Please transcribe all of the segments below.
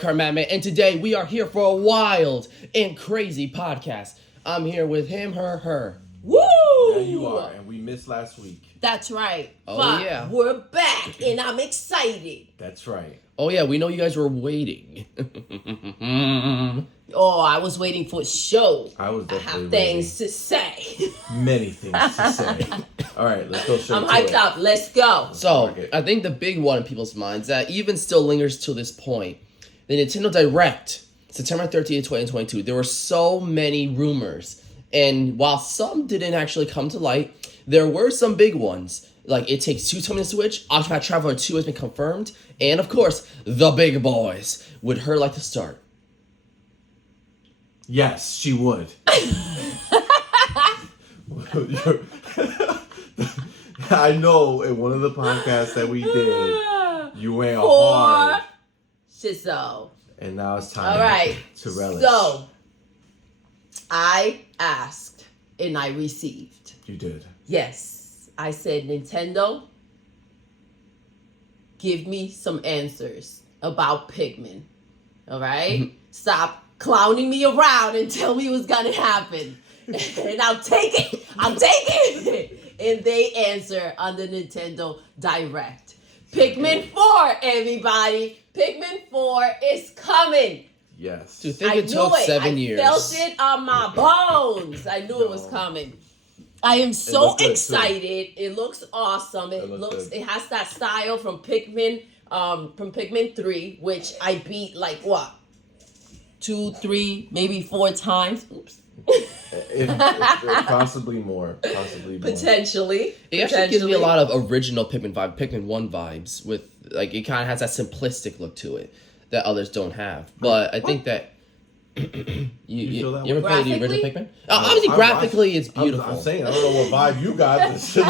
Card Madman, and today we are here for a wild and crazy podcast. I'm here with him, her. Woo! Yeah, you are, and we missed last week. That's right. Oh, but yeah. we're back, and I'm excited. That's right. Oh yeah, we know you guys were waiting. Oh, I was waiting for a show. I was definitely have things to say. Many things to say. All right, let's go straight I'm to hyped it. up. Let's go. So, I think the big one in people's minds that even still lingers to this point, the Nintendo Direct, September 30th, 2022, there were so many rumors. And while some didn't actually come to light, there were some big ones. Like, It Takes Two coming to Switch, Octopath Traveler 2 has been confirmed, and of course, the big boys. Would her like to start? Yes, she would. I know in one of the podcasts that we did, you went hard. Shizzo. And now it's time All right. to relish. So, I asked and I received. You did. Yes. I said, Nintendo, give me some answers about Pikmin. All right? Stop clowning me around and tell me what's gonna happen. And I'll take it. And they answer on the Nintendo Direct. Pikmin 4, everybody. Pikmin 4 is coming. Yes. To think it took 7 years. I felt it on my bones. I knew it was coming. I am so excited. It looks awesome. It has that style from Pikmin 3, which I beat like what? 2, 3, maybe 4 times. Oops. Possibly more. Potentially. It actually gives me a lot of original Pikmin Pikmin 1 vibes with, like, it kind of has that simplistic look to it that others don't have. But I think that you ever played the original Pikmin? Obviously, graphically, it's beautiful. I'm saying, I don't know what vibe you got. This shit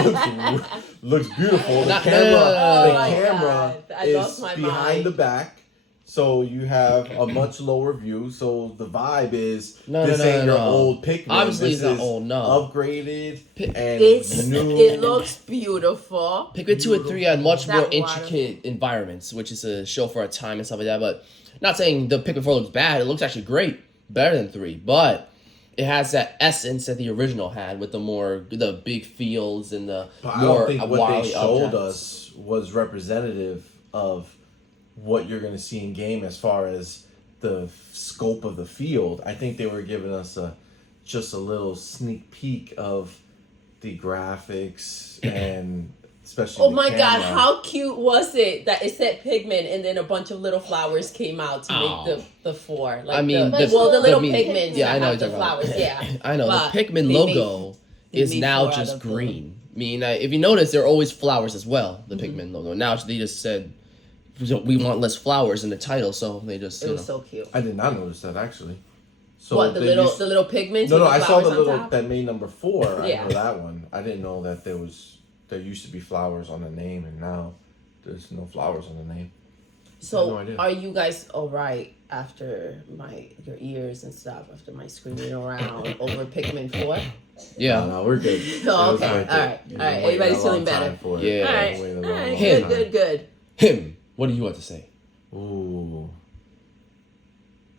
looks beautiful. The camera is behind the back. So you have a much lower view. So the vibe is this ain't your old Pikmin. Obviously, this it's not old. No, upgraded and new. It looks beautiful. Pikmin 2 and 3 had much more intricate environments, which is a show for a time and stuff like that. But not saying the Pikmin 4 looks bad. It looks actually great, better than 3. But it has that essence that the original had with the big fields and the but more I don't think what they showed objects. us was representative of what you're going to see in game as far as the scope of the field. I think they were giving us just a little sneak peek of the graphics and especially oh my god, how cute was it that it said Pikmin and then a bunch of little flowers came out to make the 4. Like, I mean, the little Pikmin. Yeah, I know the you're talking flowers. About. Yeah, I know but the Pikmin logo is now just green. I mean, if you notice, there are always flowers as well. The Pikmin logo. Now they just said, we want less flowers in the title, so they just. It was so cute. I did not notice that actually. So what the little Pikmin? No, I saw the little that made number 4. Yeah. I know that one. I didn't know that there used to be flowers on the name, and now there's no flowers on the name. So are you guys all right after your ears and stuff after my screaming around over Pikmin 4? Yeah. No, we're good. Oh, okay. All right. Everybody's feeling better. Yeah. All right. Good. Him. What do you want to say? Ooh.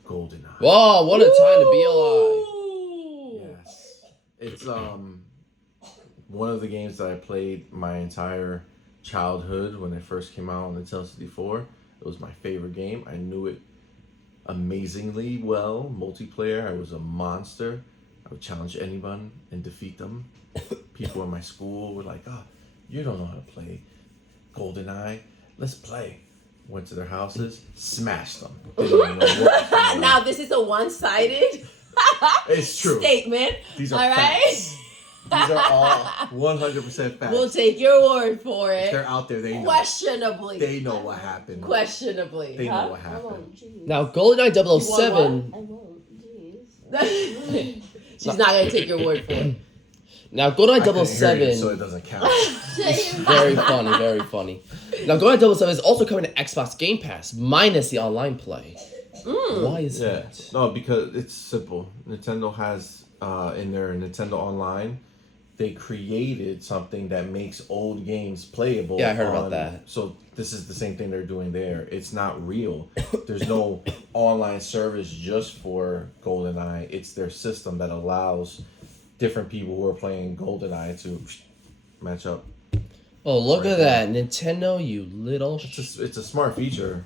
GoldenEye. Whoa, what a time to be alive. Yes. It's one of the games that I played my entire childhood when it first came out on the Nintendo 64. It was my favorite game. I knew it amazingly well. Multiplayer, I was a monster. I would challenge anyone and defeat them. People in my school were like, oh, you don't know how to play GoldenEye. Let's play. Went to their houses, smashed them. Now this is a one-sided it's true. statement. These are all right. facts. These are all 100% facts. We'll take your word for it. If they're out there, they know. Questionably. They know what happened. Questionably. They know what happened. Now, GoldenEye 007. I won't, jeez. She's not going to take your word for it. Now, GoldenEye 007. So it doesn't count. Very funny, very funny. Now, GoldenEye 007 is also coming to Xbox Game Pass, minus the online play. Why is that? No, because it's simple. Nintendo has in their Nintendo Online, they created something that makes old games playable. Yeah, I heard about that. So this is the same thing they're doing there. It's not real. There's no online service just for GoldenEye. It's their system that allows different people who are playing GoldenEye to match up. Oh, look at that. Nintendo, you little... It's a smart feature.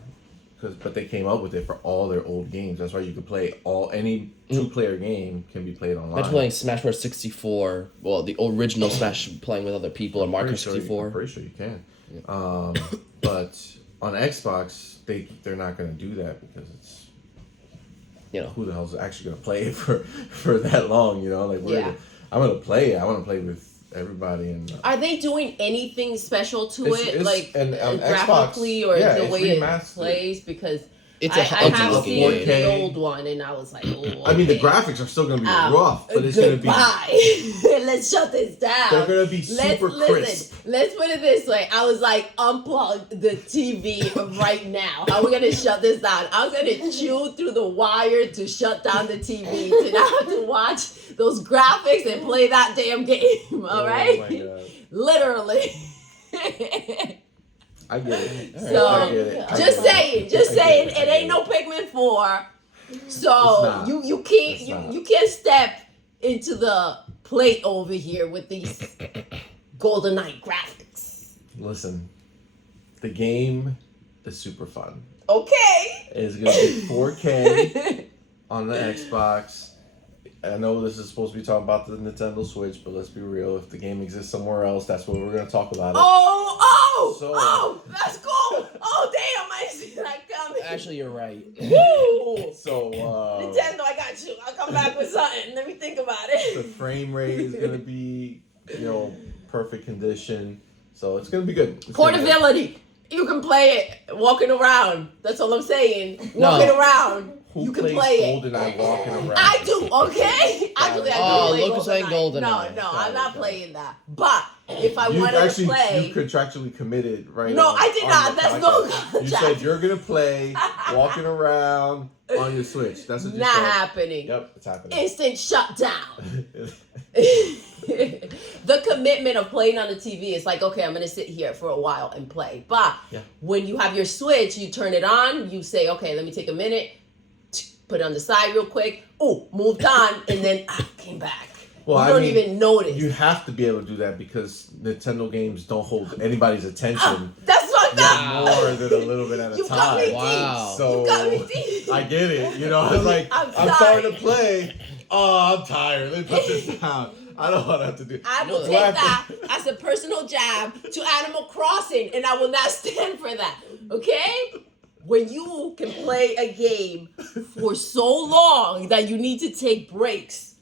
But they came up with it for all their old games. That's why you can play any 2-player game can be played online. Imagine playing Smash Bros. 64. Well, the original Smash playing with other people or Mario 64. I'm pretty sure you can. Yeah. But on Xbox, they're not going to do that because it's, who the hell's actually going to play it for that long? I'm going to play it. I want to play with everybody. And are they doing anything special to it, like graphically Xbox, or the way it plays? Because I have seen 4K. the old one, and I was like, oh, okay. I mean, the graphics are still going to be rough, but it's going to be... Let's shut this down. They're going to be super crisp. Let's put it this way. I was like, unplug the TV right now. How are we going to shut this down? I was going to chew through the wire to shut down the TV to not have to watch those graphics and play that damn game. All right? My God. Literally. I get it. So, I get it. just saying, it ain't no Pikmin 4. So you can't step into the plate over here with these GoldenEye graphics. Listen, the game is super fun. Okay. It's gonna be 4K on the Xbox. I know this is supposed to be talking about the Nintendo Switch, but let's be real. If the game exists somewhere else, that's what we're gonna talk about. That's cool. Oh damn, I see that coming. Actually, you're right. Woo! So Nintendo, I got you. I'll come back with something. Let me think about it. The frame rate is gonna be, perfect condition. So it's gonna be good. Portability. You can play it walking around. That's all I'm saying. Walking around. You can play it. GoldenEye walking around? I do, okay? Actually, I do play Lucas ain't GoldenEye. No, I'm not playing that. But if I wanted to play... You contractually committed, right? No, I did not. That's no contract. You said you're going to play walking around on your Switch. That's what you said. Not happening. Yep, it's happening. Instant shutdown. The commitment of playing on the TV is like, okay, I'm going to sit here for a while and play. But when you have your Switch, you turn it on, you say, okay, let me take a minute, put it on the side real quick. Oh, moved on, and then came back. Well, you don't even notice. You have to be able to do that because Nintendo games don't hold anybody's attention. That's what more than a little bit at a time. Wow. So you got me deep. I get it. I was like, I'm starting to play. Oh, I'm tired. Let me put this down. I don't want to have to do. I will take that as a personal jab to Animal Crossing, and I will not stand for that. Okay? When you can play a game for so long that you need to take breaks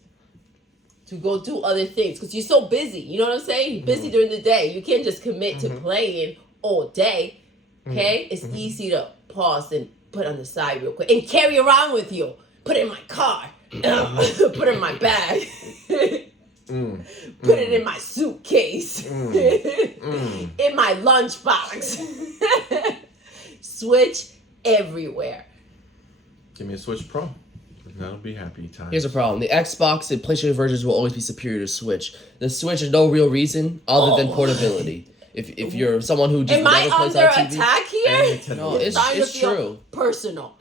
to go do other things because you're so busy. You know what I'm saying? You're busy during the day. You can't just commit to playing all day. Okay? It's easy to pause and put on the side real quick and carry around with you. Put it in my car. Put it in my bag. Put it in my suitcase. In my lunchbox. Switch everywhere. Give me a Switch Pro. That'll be happy time. Here's the problem. The Xbox and PlayStation versions will always be superior to Switch. The Switch is no real reason other than portability. If you're someone who just never plays on TV. Am I under attack here? No, it's true. Personal.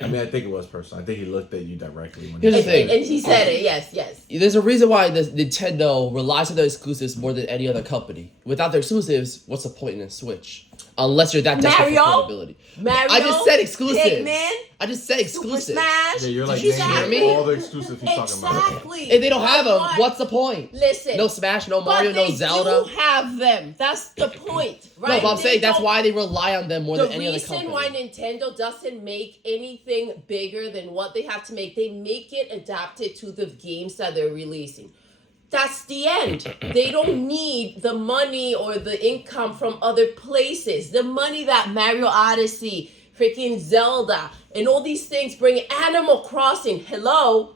I mean, I think it was personal. I think he looked at you directly. Here's the thing. And he said it, yes. There's a reason why Nintendo relies on their exclusives more than any other company. Without their exclusives, what's the point in a Switch? Unless you're that desperate for portability. Mario, I just said exclusives. Pikmin, I just said exclusives. Super Smash. Yeah, you're like naming all the exclusives he's talking about. Exactly. If they don't have them, what's the point? Listen. No Smash, no Mario, no Zelda. They do have them. That's the point, right? No, but I'm saying that's why they rely on them more than any other company. The reason why Nintendo doesn't make anything bigger than what they have to make, they make it adapted to the games that they're releasing. That's the end. They don't need the money or the income from other places. The money that Mario Odyssey, freaking Zelda, and all these things bring. Animal Crossing. Hello?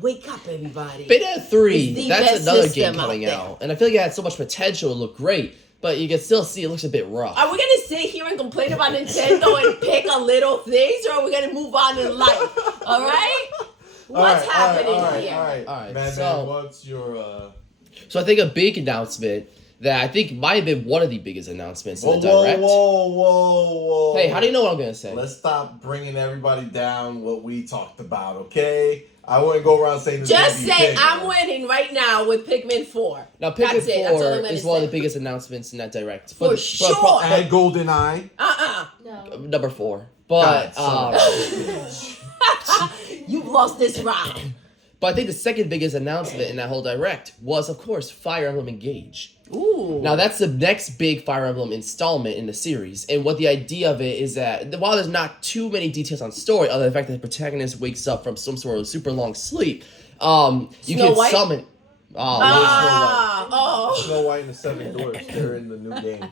Wake up, everybody. Bayonetta 3, that's another game coming out. And I feel like it had so much potential. It looked great. But you can still see it looks a bit rough. Are we going to sit here and complain about Nintendo and pick on little things? Or are we going to move on in life? All right? What's happening here? All right. Man, what's your So I think a big announcement that I think might have been one of the biggest announcements in the Direct. Whoa. Hey, how do you know what I'm going to say? Let's stop bringing everybody down what we talked about, okay? I wouldn't go around saying this. Just say I'm winning right now with Pikmin 4. Now, Pikmin 4 is one of the biggest announcements in that Direct. For sure. And GoldenEye. No. Number 4. But, You've lost this round. But I think the second biggest announcement in that whole Direct was, of course, Fire Emblem Engage. Ooh. Now, that's the next big Fire Emblem installment in the series. And what the idea of it is that while there's not too many details on story, other than the fact that the protagonist wakes up from some sort of super long sleep, you can White? summon... Snow White and the Seven Dwarfs. They're in the new game.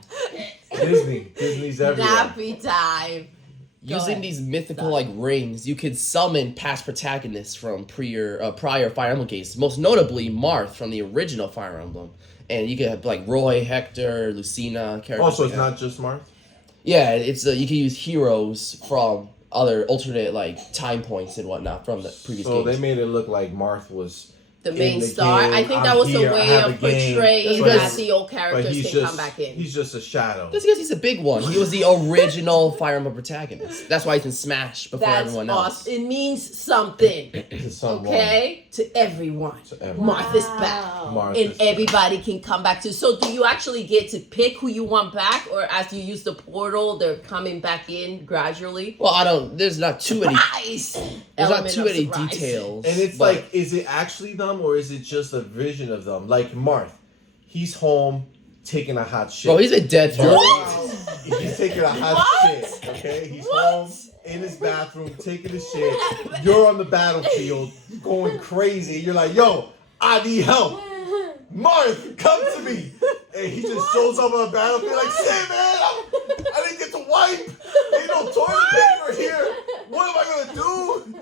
Disney's everywhere. Nappy time. Using these mythical rings, you can summon past protagonists from prior Fire Emblem games. Most notably, Marth from the original Fire Emblem, and you can have Roy, Hector, Lucina characters. Also, it's not just Marth. Yeah, it's you can use heroes from other alternate time points and whatnot from the previous games. So they made it look like Marth was the main star. Game. I think that was a way of portraying that the old characters can come back in. He's just a shadow. That's because he's a big one. He was the original Fire Emblem protagonist. That's why he's in Smash before everyone else. Awesome. It means something. To someone. Okay? To everyone. Marth is back. And everybody can come back to. So do you actually get to pick who you want back? Or as you use the portal, they're coming back in gradually? Well, there's not too many. There's not too many details. And it's is it actually them or is it just a vision of them? Like Marth, he's home taking a hot shit. Bro, he's been dead for He's taking a hot shit, okay? He's home in his bathroom taking a shit. You're on the battlefield going crazy. You're like, yo, I need help. Marth, come to me. And he just shows up on the battlefield like, shit, man, I didn't get to wipe. Ain't no toilet paper here. What am I going to do?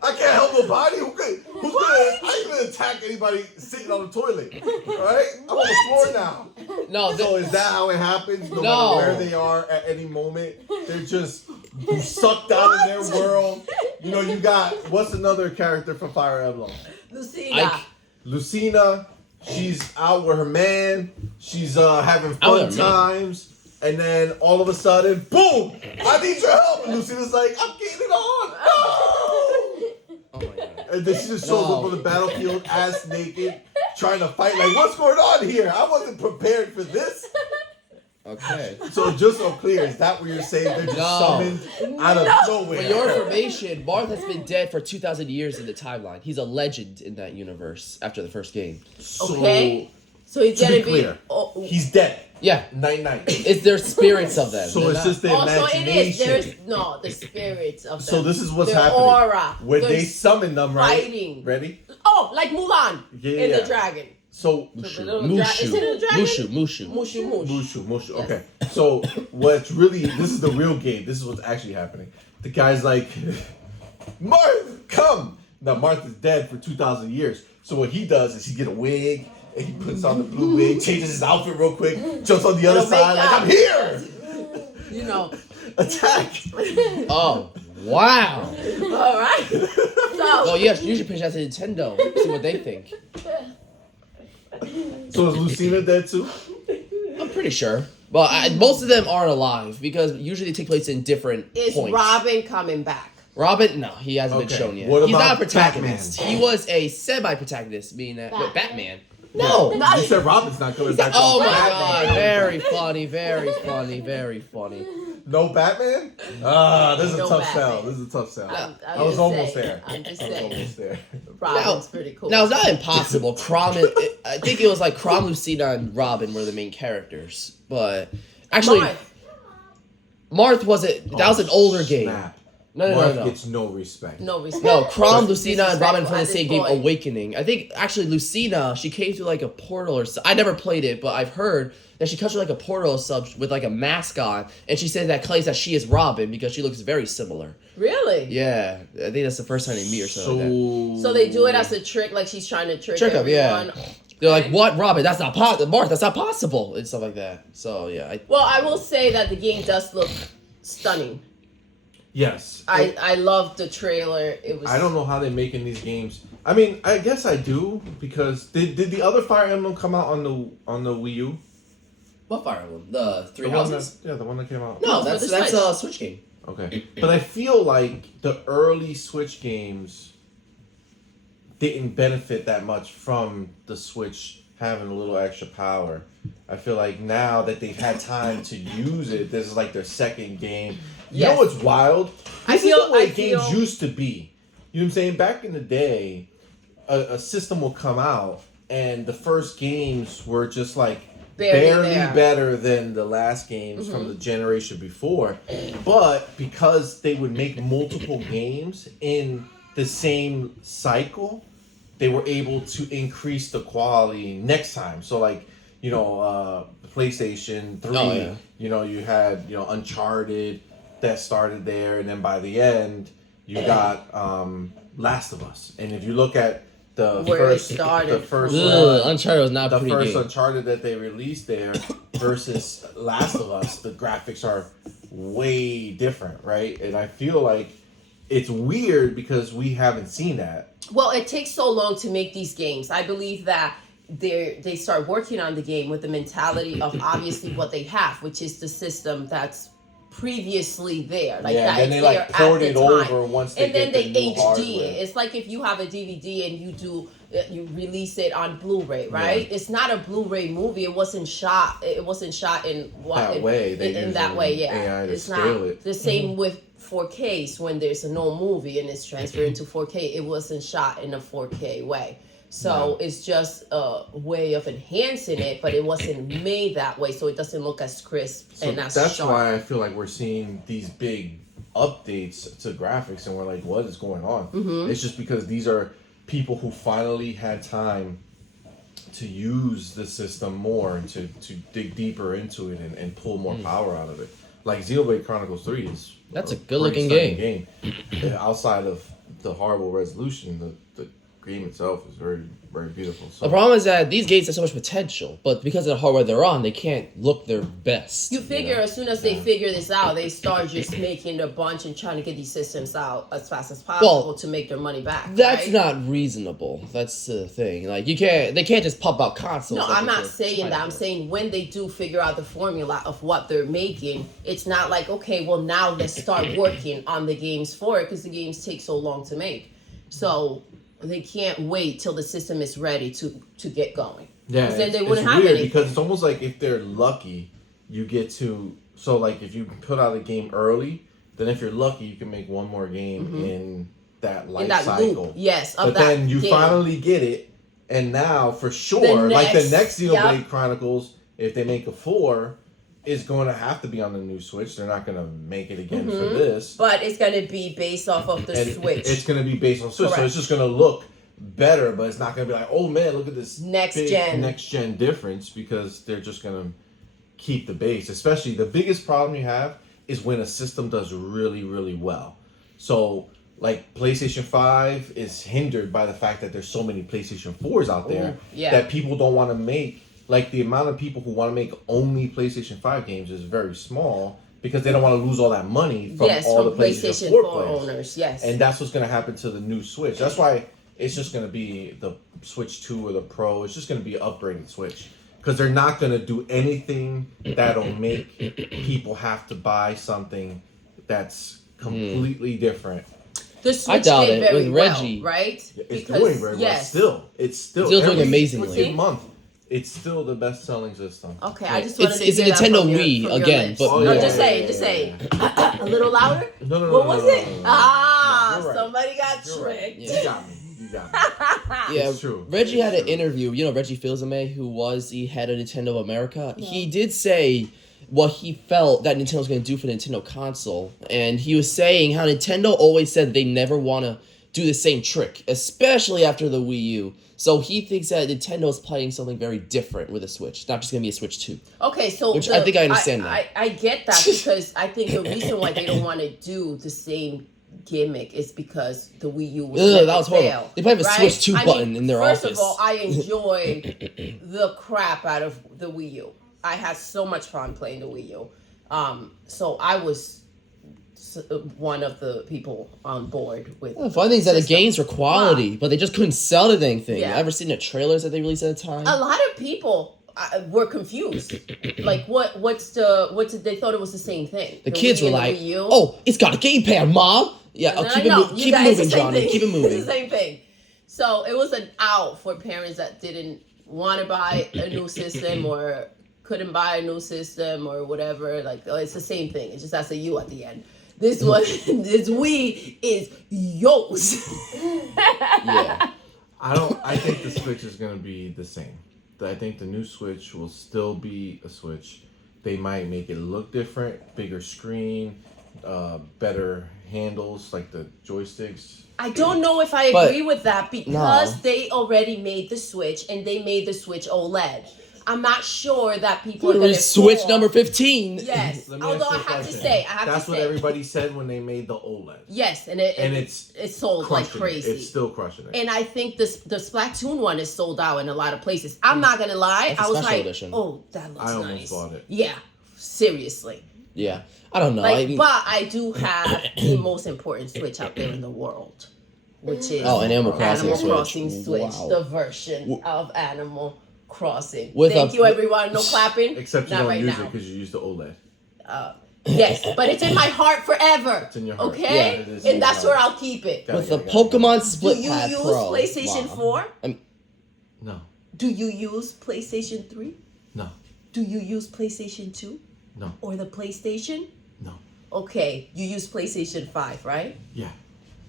I can't help nobody. I ain't gonna attack anybody sitting on the toilet. Alright? I'm on the floor now. No, so is that how it happens? No matter where they are at any moment, they're just sucked out of their world. You know, you got what's another character from Fire Emblem? Lucina. She's out with her man. She's having fun times. And then all of a sudden, boom! I need your help. And Lucina's like, I'm getting it on. No! Oh my God. And then she just shows up on the battlefield ass naked, trying to fight. Like, what's going on here? I wasn't prepared for this. Okay. So just so clear, is that what you're saying? They're just summoned out of nowhere. For your information, Marth has been dead for 2,000 years in the timeline. He's a legend in that universe after the first game. Okay. So he's gonna be clear. He's dead. Yeah. Night. It's their spirits of them. So it's just the imagination. So it is. The spirits of them. So this is what's their happening. Aura. When they summon them, right? Fighting. Ready? Oh, like Mulan in the dragon. So Is it a dragon? Mushu. Okay. So what's really this is the real game. This is what's actually happening. The guy's like, Marth, come. Now Marth is dead for 2,000 years. So what he does is he get a wig and he puts on the blue wig, changes his outfit real quick, jumps on the other side like I'm here. You know. Attack. Oh. Wow. All right. So yes, you should pitch that to Nintendo. See what they think. So is Lucina dead too? I'm pretty sure. Well, most of them aren't alive because usually they take place in different points. Is Robin coming back? Robin? No, he hasn't been shown yet. He's not a protagonist. Batman? He was a semi-protagonist, meaning that... Wait, Batman? No. You said Robin's not coming back. Oh my God. Very funny. No Batman? This is a tough sell. I was almost there. I'm just saying. Robin's pretty cool. Now, it's not impossible. I think it was like Crom, Lucina, and Robin were the main characters. But actually, Marth wasn't. That was an older game. No. Marth gets no respect. No respect. No, Crom, Lucina, and Robin play the same game, Awakening. I think actually Lucina, she came through like a portal or something. I never played it, but I've heard that she comes through like a portal with like a mask on, and she said that claims that she is Robin because she looks very similar. Really? Yeah, I think that's the first time they meet or something like that. So they do it as a trick, like she's trying to trick everyone. Yeah. They're like, what, Robin? That's not possible. Marth, that's not possible, and stuff like that. So yeah. Well, I will say that the game does look stunning. Yes. I loved the trailer. It was. I don't know how they're making these games. I mean, I guess I do because did the other Fire Emblem come out on the Wii U? What Fire Emblem? The Three The one Houses? the one that came out. No, for that's the a Switch. Switch game. Okay, but I feel like the early Switch games didn't benefit that much from the Switch having a little extra power. I feel like now that they've had time to use it, this is like their second game. You know what's wild? This is the way games used to be. You know what I'm saying? Back in the day, a system will come out, and the first games were just like barely better than the last games from the generation before. But because they would make multiple games in the same cycle, they were able to increase the quality next time. So like, PlayStation 3, you had, Uncharted that started there, and then by the end, you got Last of Us. And if you look at the first Uncharted was not the pretty first game. Uncharted that they released there versus Last of Us, the graphics are way different, right? And I feel like it's weird because we haven't seen that. Well, it takes so long to make these games. I believe that they start working on the game with the mentality of obviously what they have, which is the system that's previously there. Like that, and then they poured it over once they and then get they the new HD hardware. it. It's like if you have a DVD and you release it on Blu-ray, right? Yeah. It's not a Blu-ray movie. It wasn't shot in that way. In that way, yeah. AI to it's scale not it. the same with 4Ks when there's an old movie and it's transferred into 4K. It wasn't shot in a 4K way. So it's just a way of enhancing it, but it wasn't made that way, so it doesn't look as crisp and as that's sharp. why I feel like we're seeing these big updates to graphics, and we're like, what is going on? Mm-hmm. It's just because these are people who finally had time to use the system more and to dig deeper into it and pull more power out of it. Like Xenoblade Chronicles 3 is a good looking game. Outside of the horrible resolution, the game itself is very, very beautiful. So. The problem is that these games have so much potential, but because of the hardware they're on, they can't look their best. You figure as soon as they figure this out, they start just making a bunch and trying to get these systems out as fast as possible to make their money back. That's not reasonable. That's the thing. Like they can't just pump out consoles. No, I'm not saying that. I'm saying when they do figure out the formula of what they're making, it's not like, okay, well now let's start working on the games for it, because the games take so long to make. So they can't wait till the system is ready to get going. Yeah, then they it's wouldn't have weird anything. because it's almost like if they're lucky, you get to. So like if you put out a game early, then if you're lucky, you can make one more game in that life cycle. Loop, yes, but then you finally get it, and now for sure, like the next Xenoblade Chronicles, if they make a 4. Is going to have to be on the new Switch. They're not going to make it again for this. But it's going to be based off of the Switch. It's going to be based on Switch. Correct. So it's just going to look better, but it's not going to be like, oh man, look at this next gen difference, because they're just going to keep the base. Especially the biggest problem you have is when a system does really, really well. So like PlayStation 5 is hindered by the fact that there's so many PlayStation 4s out there that people don't want to make. Like, the amount of people who want to make only PlayStation 5 games is very small because they don't want to lose all that money from all the PlayStation 4 owners. Yes. And that's what's going to happen to the new Switch. That's why it's just going to be the Switch 2 or the Pro. It's just going to be an upgraded Switch. Because they're not going to do anything that'll make people have to buy something that's completely different. The Switch did very well, right? It's doing very well. It's still doing amazingly. Every month. It's still the best-selling system. Okay, I just wanted to It's a hear Nintendo that Wii again, but just say a little louder. No. What was it? Right. Somebody got tricked. Right. You got me. Yeah, it's true. Reggie had an interview. You know Reggie Fils-Aimé, who was the head of Nintendo of America. Yeah. He did say what he felt that Nintendo was going to do for the Nintendo console, and he was saying how Nintendo always said they never want to do the same trick, especially after the Wii U. So he thinks that Nintendo is playing something very different with a Switch. It's not just going to be a Switch 2. Okay, so which I think I understand that. I get that because I think the reason why they don't want to do the same gimmick is because the Wii U was fail. They probably have a Switch 2 button in their office. First of all, I enjoyed the crap out of the Wii U. I had so much fun playing the Wii U. So I was one of the people on board with. The funny thing is that the system. games were quality, but they just couldn't sell it anything. Yeah. Ever seen the trailers that they released at the time? A lot of people were confused. Like, what's they thought it was the same thing. The kids Wii were and the like, Wii U. "Oh, it's got a gamepad, Mom." Yeah, No, keep no, it you guys, moving, it's the same Johnny. thing. Keep it moving. It's the same thing. So it was an out for parents that didn't want to buy a new system or couldn't buy a new system or whatever. Like, it's the same thing. It just has a U at the end. This one, this Wii is yours. Yeah. I think the Switch is gonna be the same. I think the new Switch will still be a Switch. They might make it look different, bigger screen, better handles like the joysticks. I don't know if I agree with that because they already made the Switch and they made the Switch OLED. I'm not sure that people are going to Switch number 15. Yes. Let me Although ask I you a have to question. say, That's what everybody said when they made the OLED. Yes, and it's sold like crushing crazy. It's still crushing it. And I think the Splatoon one is sold out in a lot of places. I'm not gonna lie, That's a I was special like, edition. oh, that looks I almost nice. bought it. Yeah, seriously. Yeah. I don't know. Like, but I do have the most important Switch out there in the world, which is Oh, an Animal Crossing Switch. Crossing Switch, Wow. the version of Animal Crossing. With Thank a- you, everyone. No clapping. Except you Not don't right use now. it because you use the OLED. Yes, but it's in my heart forever. It's in your heart. Okay, Yeah, it is in and your that's heart. where I'll keep it. With the Got it. Pokemon Do Split you Pad use Pro. PlayStation Wow. 4? No. Do you use PlayStation 3? No. Do you use PlayStation 2? No. Or the PlayStation? No. Okay, you use PlayStation 5, right? Yeah,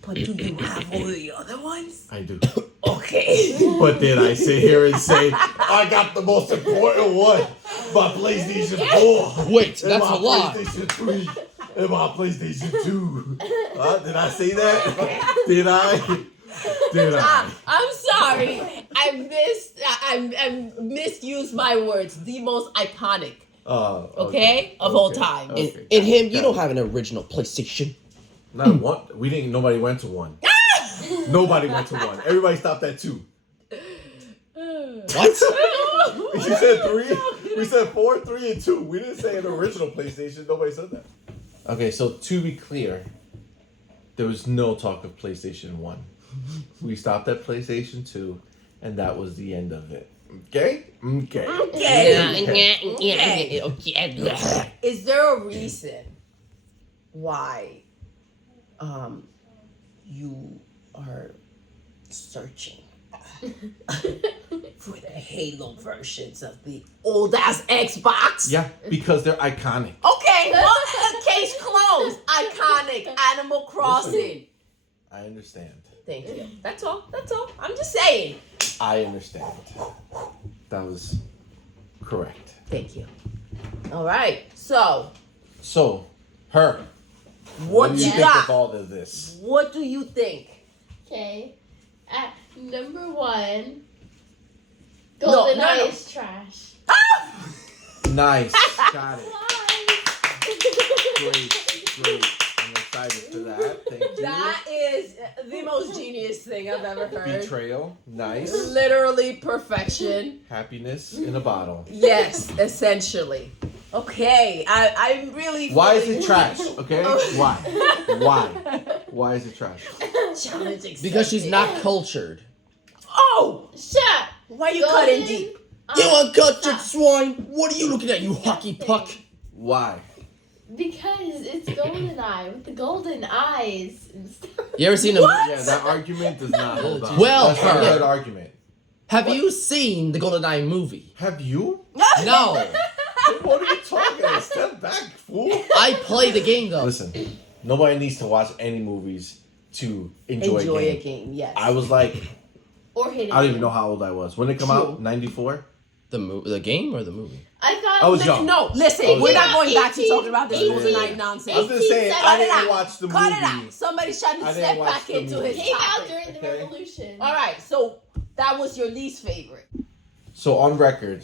But do you have all the other ones? I do. Okay. But then I sit here and say, I got the most important one. My PlayStation 4. Wait, and that's my a lot. PlayStation 3. And my PlayStation 2. Did I say that? Did I? Did I? I'm sorry. I misused my words. The most iconic. Okay? Of all time. In him, you don't have an original PlayStation. Not one. Nobody went to one. Nobody went to one. Everybody stopped at 2. What? You said 3? We said 4, 3, and 2. We didn't say an original PlayStation. Nobody said that. Okay, so to be clear, there was no talk of PlayStation 1. We stopped at PlayStation 2, and that was the end of it. Okay? Okay. Okay. Is there a reason why you are searching for the Halo versions of the old ass Xbox? Yeah, because they're iconic. Okay, well, case closed. Iconic Animal Crossing. I understand. Thank you. That's all. That's all. I'm just saying. I understand. That was correct. Thank you. All right. So, her. what do you you think got? of all of this? What do you think? Okay. At number 1, No, GoldenEye no. is trash. Nice. Got it. Great. I'm excited for that. Thank you. That is the most genius thing I've ever heard. Betrayal. Nice. Literally perfection. Happiness in a bottle. Yes, essentially. Okay, I'm really. Why is feeling- it trash? Okay? Why? Why is it trash? Challenge accepted. Because she's not cultured. Oh, Shut. why are you cutting deep? You uncultured swine! What are you looking at, you hockey puck? Why? Because it's GoldenEye with the golden eyes and stuff. You ever seen a... What? Yeah, that argument does not hold up. Well, that's not a her. good argument. Have you seen the GoldenEye movie? Have you? No. What are you talking about? Step back, fool. I played the game, though. Listen, nobody needs to watch any movies to enjoy a game. Yes. I was like, Or hit it. I don't even know how old I was. When it come out? 94? The game or the movie? I thought. I was young. No, listen, Oh, we're yeah. not going back to talking about this 18, GoldenEye I'm nonsense. just saying, Cut I it didn't out. watch the Cut movie. it out. Somebody's trying to I didn't step watch back the into movie. his Came out topic. during the Okay. revolution. All right, so that was your least favorite. So on record,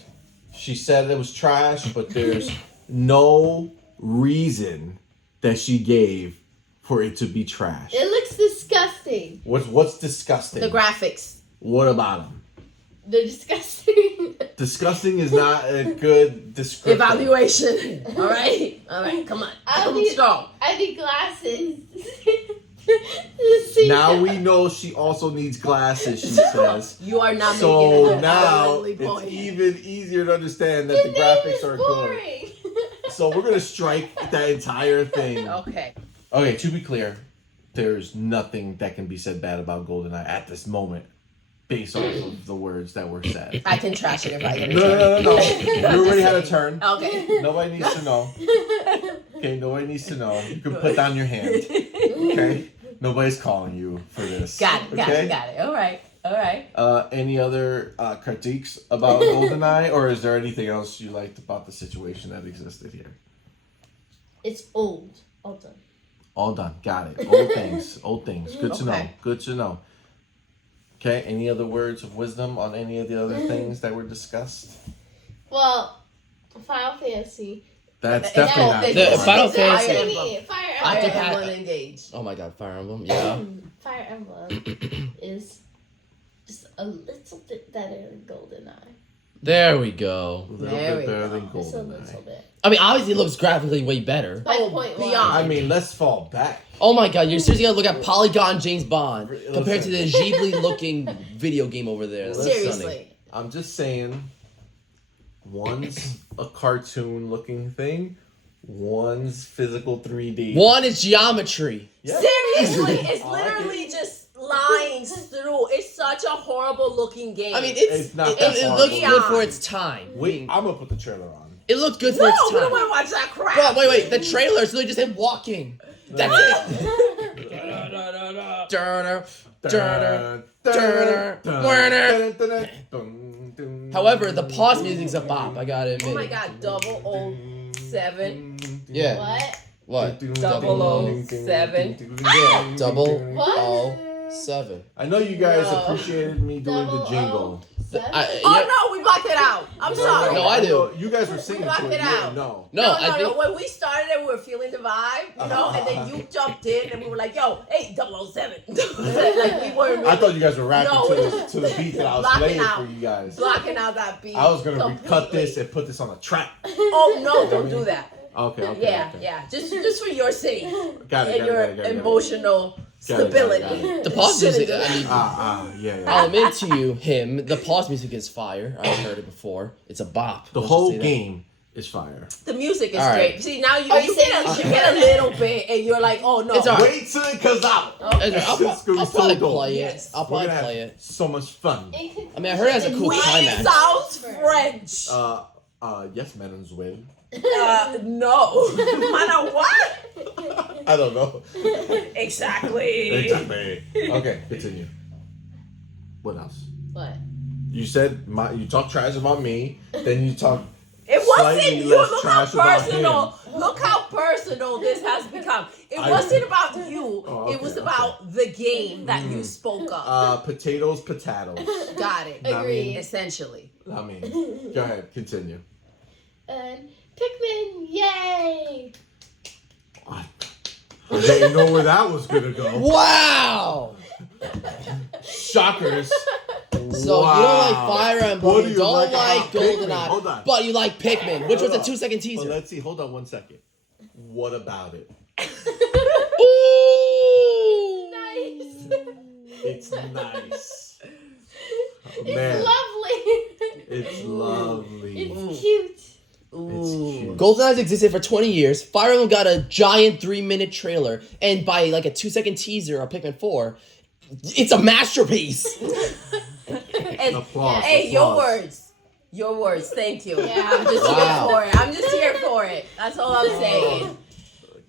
she said it was trash, but there's no reason that she gave for it to be trash. It looks disgusting. What's disgusting? The graphics. What about them? They're disgusting. Disgusting is not a good description. Evaluation. All right, come on. I'll Come be- strong. I need glasses. Now we know she also needs glasses, she says. You are not making So it now a it's point. even easier to understand that the graphics are good. So we're going to strike that entire thing. Okay. Okay, to be clear, there's nothing that can be said bad about GoldenEye at this moment, based off of the words that were said. I can trash it if I get it. No. You already had a turn. Okay. Nobody needs to know. Okay, nobody needs to know. You can put down your hand. Okay? Nobody's calling you for this. Got it. Okay? All right. Any other critiques about GoldenEye, or is there anything else you liked about the situation that existed here? It's old. All done. All done. Got it. Old things. Good to know. Okay. Good to know. Okay, any other words of wisdom on any of the other things that were discussed? Well, Final Fantasy. That's definitely not The the Final one. Fantasy. Fire Fire Emblem. Emblem engaged. Oh my god, Fire Emblem. Yeah. Fire Emblem is just a little bit better than GoldenEye. There we go. A little There bit we better go. than Just a little GoldenEye. bit. I mean, obviously it looks graphically way better. My Oh, point was. beyond. I mean, let's fall back. Oh my god, you're seriously gonna look at Polygon James Bond Listen. compared to the Ghibli looking video game over there. That's stunning. Seriously. I'm just saying, one's a cartoon looking thing, one's physical 3D. One is geometry. Yeah. Seriously, it's I like literally just lines through. It's such a horrible looking game. I mean, It's not it, that it far looks away. good for its time. Wait, I'm gonna put the trailer on. It looked good for no, its we don't time. want to watch that crap. Bro, wait, the trailer is literally just him walking. That's it. However, the pause music's a bop. I gotta admit. Oh my god, 007. Yeah. What? What? 007. Yeah, What? 007. I know you guys No. appreciated me doing the jingle. Oh no, we blocked it out. I'm sorry. No, I do. You guys were singing Block to it it. You out. didn't know. No, I think. When we started it, we were feeling the vibe, you know, and then you jumped in and we were like, yo, hey, 007. Like, we were I thought you guys were rapping No. to the beat that I was Blocking playing out. for you guys. blocking out that beat. I was gonna cut completely. this and put this on a track. Oh, no, don't do that. Okay. Yeah. Just for your sake Got it. and your emotional stability. Got it. The pause Should've music, done I mean, Yeah. I'll admit to you, the pause music is fire. I've heard it before. It's a bop. The Let's whole just say that. game is fire. The music is All right. great. See, now you Are get you saying a little bit and you're like, oh no. It's all right. Wait till it comes out. Okay. I'll probably play it. Yes. I'll We're probably gonna play have it. so much fun. I mean, I heard it has a cool We climax. sounds French. Yes, Madam's win. No. Mana what? I don't know. Exactly. Exactly. Okay, continue. What else? What? You said you talk trash about me, then you talk. It wasn't Slightly you. less Look how trash about personal. Look how personal this has become. It wasn't about you. Oh, It was okay, about the game that you spoke of. Potatoes. Got it. Agreed. Essentially. I mean, go ahead, continue. And Pikmin, yay! I didn't know where that was gonna go. Wow! Shockers. So you don't like Fire Emblem, What do you you don't like like about Pikmin? GoldenEye, Hold on. but you like Pikmin, which was a 2-second Well, teaser. let's see. Hold on 1 second. What about it? Ooh! Nice. It's nice. It's Man, lovely. it's lovely. It's cute. It's cute. GoldenEye's existed for 20 years. Fire Emblem got a giant 3-minute trailer, and by like a 2-second teaser of Pikmin 4, it's a masterpiece. And, Applause. hey, your applause. words. Your words. Thank you. Yeah. I'm just Wow. here for it. I'm just here for it. That's all I'm saying.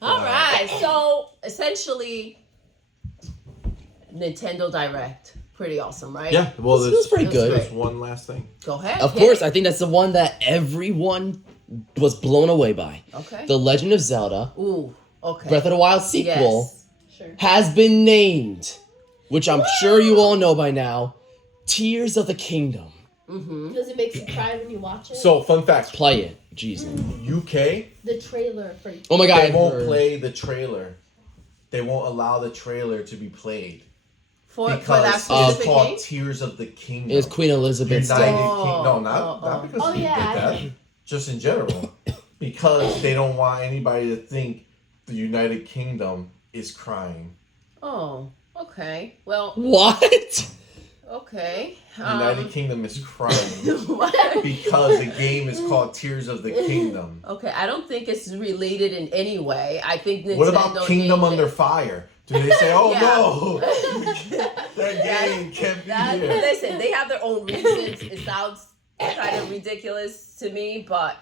All right. So essentially, Nintendo Direct. Pretty awesome, right? Yeah, well, This was pretty It was good. great. There's one last thing. Go ahead. Of hit course, it. I think that's the one that everyone was blown away by. Okay. The Legend of Zelda Ooh. Okay. Breath of the Wild sequel Yes. Sure. has been named, which I'm sure you all know by now, Tears of the Kingdom. Mm-hmm. Because it makes you cry when you watch it. So, fun fact. Play it. Jesus. UK, The trailer for Oh my god. they I won't heard. play the trailer. They won't allow the trailer to be played. For that Because it's specific called game. Tears of the Kingdom. It was Queen Elizabeth's United day. Kingdom. No, not Oh, because oh. he Oh, yeah, did I that. Just in general. Because they don't want anybody to think the United Kingdom is crying. Oh, okay. Well, What? okay. The United Kingdom is crying What? because the game is called Tears of the Kingdom. Okay, I don't think it's related in any way. I think Nintendo What about Kingdom named Under it. Fire? Do they say, "Oh Yeah. no, that game can't be here"? Listen, they have their own reasons. It sounds kind of ridiculous to me, but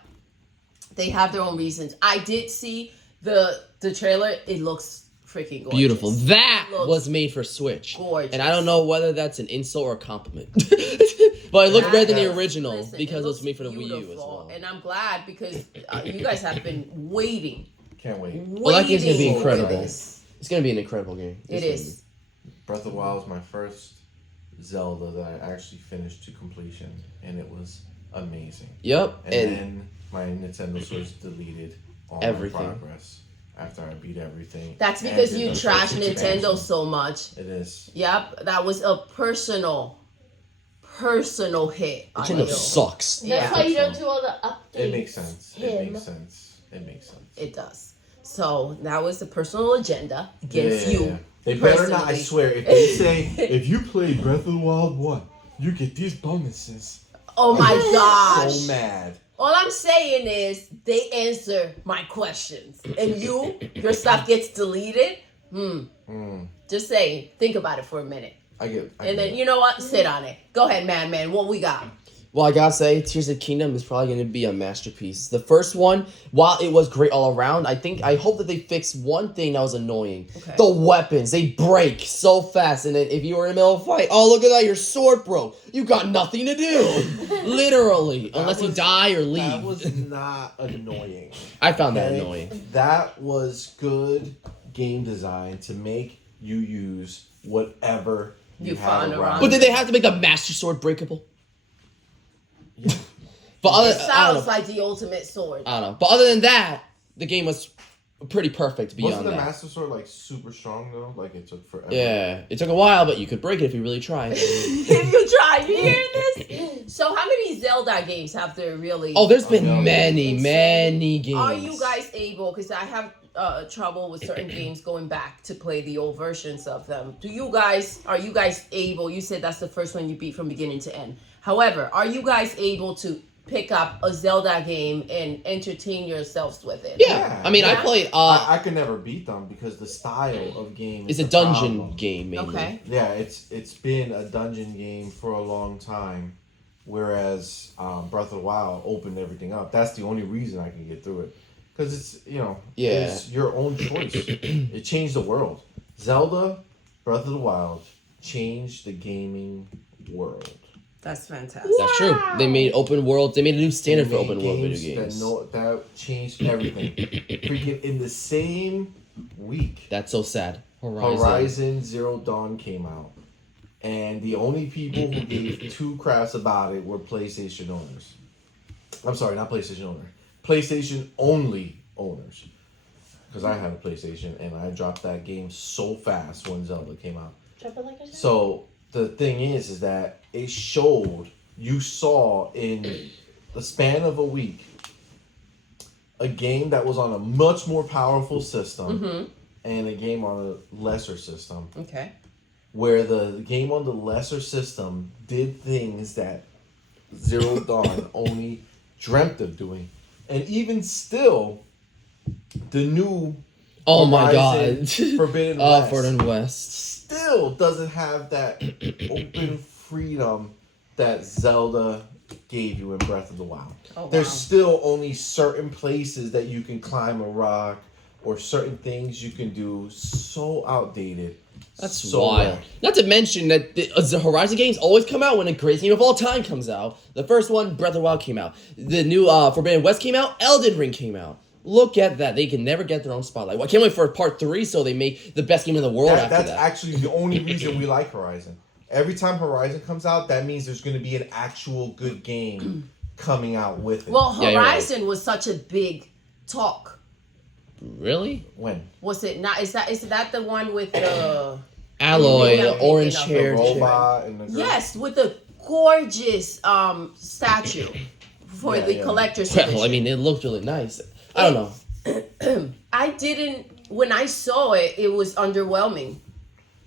they have their own reasons. I did see the trailer. It looks freaking gorgeous. Beautiful. That Looks was made for Switch. gorgeous. And I don't know whether that's an insult or a compliment. But it looked better than the Yes. original Listen, because it was looks made for the Wii U as beautiful, well. and I'm glad because you guys have been waiting. Can't wait. Well, that game's gonna be waiting for incredible. this. It's gonna be an incredible game. It It's is. Breath of the Wild is my first Zelda that I actually finished to completion, and it was amazing. Yep. And And then my Nintendo Switch deleted all Everything. my progress after I beat everything. That's and because did you the trash first Nintendo expansion. so much. It is. Yep, that was a personal hit on Nintendo you. sucks. That's Yeah. why you don't do all the updates. It makes sense. It Him. makes sense. It makes sense. It does. So that was a personal agenda against you. They better not. I personally. swear. If they say if you play Breath of the Wild 1, you get these bonuses. Oh my gosh. So mad. All I'm saying is they answer my questions. And your stuff gets deleted. Just saying. Think about it for a minute. I get. And then, you know what? Sit on it. Go ahead, Madman. What we got? Well, I gotta say, Tears of the Kingdom is probably gonna be a masterpiece. The first one, while it was great all around, I hope that they fix one thing that was annoying. Okay. The weapons, they break so fast, and then if you were in the middle of a fight, oh look at that, your sword broke. You got nothing to do, literally, unless you die or leave. That was not annoying. I found that Okay? annoying. That was good game design to make you use whatever You have found around. But did they have to make the Master Sword breakable? Yeah. But other, It I don't sounds know. like the ultimate sword. I don't know. But other than that, the game was pretty perfect beyond Wasn't the that. Master Sword like super strong though? Like it took forever. Yeah, it took a while, but you could break it if you really tried. If you try, you hear this? So how many Zelda games have there really? Oh, there's been no. many games. Are you guys able, because I have trouble with certain games going back to play the old versions of them. Are you guys able, you said that's the first one you beat from beginning to end. However, are you guys able to pick up a Zelda game and entertain yourselves with it? Yeah, I mean, I Yeah. played. I could never beat them because the style of game It's is a the dungeon problem. game, mainly. Okay. Yeah, it's been a dungeon game for a long time, whereas Breath of the Wild opened everything up. That's the only reason I can get through it, because it's Yeah. it's your own choice. It changed the world. Zelda, Breath of the Wild changed the gaming world. That's fantastic. That's true. They made open world. They made a new standard for They open made world video games. That changed everything. Freaking in the same week, That's so sad. Horizon. Horizon Zero Dawn came out, and the only people who gave two craps about it were PlayStation owners. I'm sorry, not PlayStation owners. PlayStation only owners. Because I had a PlayStation, and I dropped that game so fast when Zelda came out. Drop it like a shot. So the thing is that it showed, you saw in the span of a week, a game that was on a much more powerful system and a game on a lesser system, Okay. where the game on the lesser system did things that Zero Dawn only dreamt of doing. And even still, the new Oh my Horizon god. Forbidden West Forbidden West. still doesn't have that open freedom that Zelda gave you in Breath of the Wild. Oh, There's wow. still only certain places that you can climb a rock or certain things you can do. So outdated. That's so wild. bad. Not to mention that the Horizon games always come out when a great game of all time comes out. The first one, Breath of the Wild, came out. The new Forbidden West came out. Elden Ring came out. Look at that. They can never get their own spotlight. Well, I can't wait for part 3 so they make the best game in the world after That's that. actually the only reason we like Horizon. Every time Horizon comes out, that means there's going to be an actual good game coming out with it. Well, Yeah, you're right. Horizon was such a big talk. Really? when? Was it not? Is that the one with the? Alloy, Yeah, the orange the The haired robot and the girl. Yes, with the gorgeous statue for Yeah, the yeah. collector's Well, edition. I mean, it looked really nice. I don't know. I didn't when I saw it, it was underwhelming.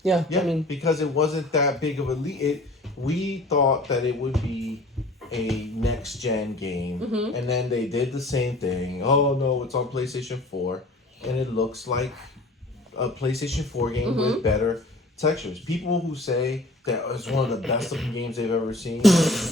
Yeah, Yeah, I mean, because it wasn't that big of a leap. We thought that it would be a next gen game, and then they did the same thing. Oh no, it's on PlayStation 4, and it looks like a PlayStation 4 game with better textures. People who say that it's one of the best looking games they've ever seen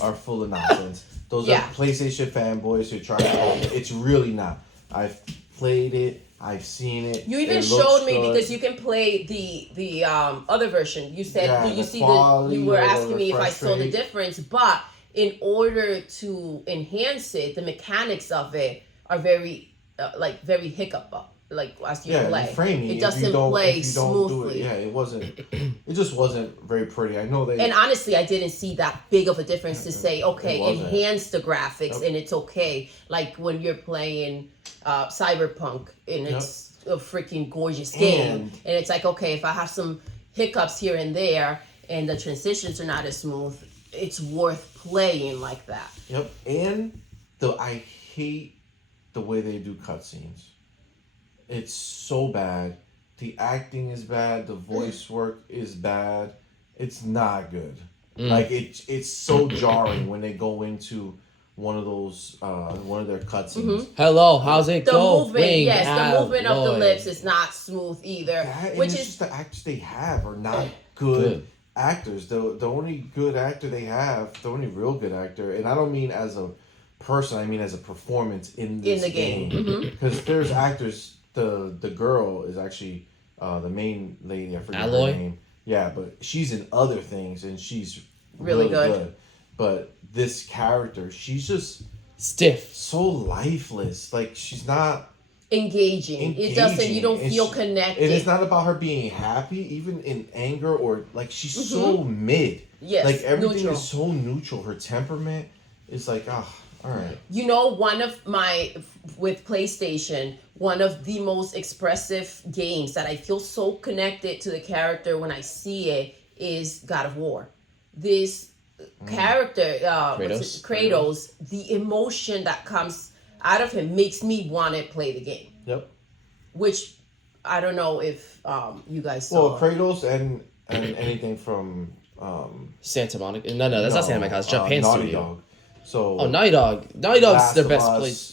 are full of nonsense. Those are PlayStation fanboys who try to. It's really not. I've played it. I've seen it. You even It showed looks me good. because you can play the other version. You said, Yeah, do you the see quality you were or the asking me if I refresh saw the rate. difference, but in order to enhance it, the mechanics of it are very very hiccup up. Like as you play, framing. it doesn't play smoothly. It wasn't. It just wasn't very pretty. I know they. And honestly, I didn't see that big of a difference to say, okay, It wasn't. enhance the graphics Yep. and it's okay. Like when you're playing Cyberpunk and it's a freaking gorgeous game. And it's like, okay, if I have some hiccups here and there and the transitions are not as smooth, it's worth playing like that. Yep. And I hate the way they do cutscenes. It's so bad. The acting is bad. The voice work is bad. It's not good. Like it's so jarring when they go into one of those one of their cutscenes. hello, how's it The going? movement, the movement of the lips is not smooth either. That, which it's is just the actors they have are not good actors. The only good actor they have, the only real good actor, and I don't mean as a person, I mean as a performance in this the game. Because there's actors. The girl is actually the main lady. I forget Alloy? her name. Yeah, but she's in other things and she's Really really good. good. But this character, she's just stiff. so lifeless. Like she's not engaging. It doesn't. You don't And feel she- connected. And it's not about her being happy, even in anger or like she's so mid. Yes, Like everything neutral. is so neutral. Her temperament is like, all right. You know, with PlayStation, one of the most expressive games that I feel so connected to the character when I see it is God of War. This character, Kratos, the emotion that comes out of him makes me want to play the game. Yep. Which I don't know if you guys saw. Well, Kratos and anything from Santa Monica. No, that's not Santa Monica. It's Japan Naughty Studio. Dog. So Naughty Dog. Naughty Dog's Last their of best Us, place.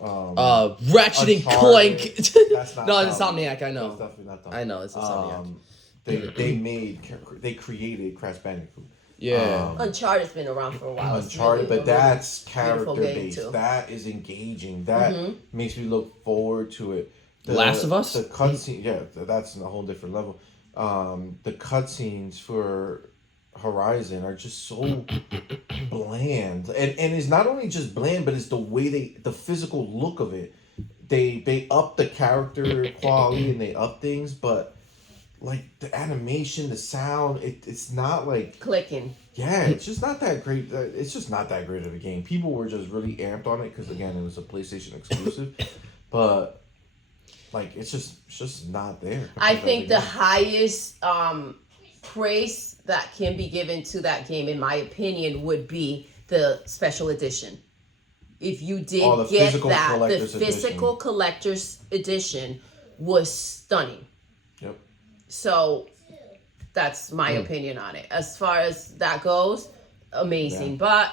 Ratchet and Uncharted. Clank. That's not No, it's them. Insomniac. I know. That's definitely not them. I know. It's Insomniac. They created Crash Bandicoot. Yeah. Uncharted's been around for a while. It's Uncharted, really but that's beautiful character game, based. too. That is engaging. That makes me look forward to it. Last of Us? The cutscene, yeah, that's on a whole different level. The cutscenes for Horizon are just so bland, and it's not only just bland, but it's the way the physical look of it. They up the character quality and they up things, but like the animation, the sound, it's not like clicking. yeah, it's just not that great. It's just not that great of a game. People were just really amped on it because again, it was a PlayStation exclusive, but like it's just not there. I think the highest praise that can be given to that game, in my opinion, would be the special edition. If you did get that, the physical collector's edition was stunning. Yep. So that's my opinion on it. As far as that goes, amazing. Yeah.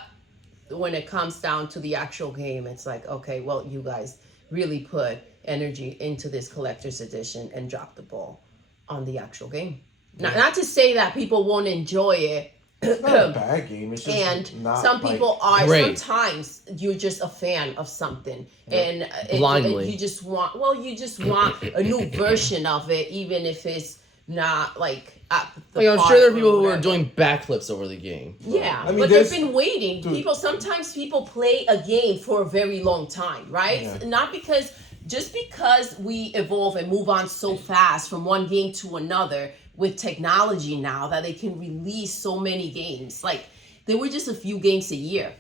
But when it comes down to the actual game, it's like, okay, well, you guys really put energy into this collector's edition and dropped the ball on the actual game. Not to say that people won't enjoy it. It's not a bad game. It's just And not some people are. Great. Sometimes you're just a fan of something, and Blindly. you just want a new version of it, even if it's not like at the Like, I'm part sure there are or people who are whatever. doing backflips over the game. Yeah, I mean, but there's- they've been waiting. Sometimes people play a game for a very long time, right? Yeah. Not just because we evolve and move on so fast from one game to another with technology now that they can release so many games. Like there were just a few games a year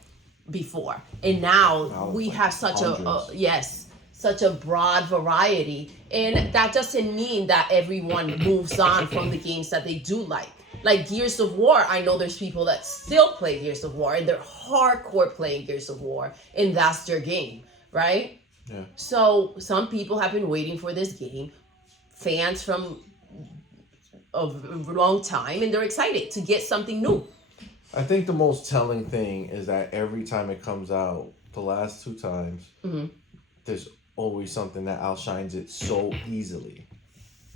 before, and now we like have such hundreds. such a broad variety, and that doesn't mean that everyone moves on from the games that they do like. Like Gears of War, I know there's people that still play Gears of War, and they're hardcore playing Gears of War, and that's their game, right? Yeah. So some people have been waiting for this game fans from a long time, and they're excited to get something new. I think the most telling thing is that every time it comes out, the last 2 times, there's always something that outshines it so easily.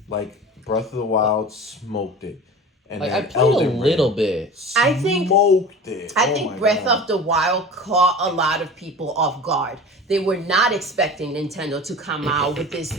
Like Breath of the Wild smoked it. And Like I played a little bit. I think smoked it. I think Breath of the Wild caught a lot of people off guard. They were not expecting Nintendo to come out with this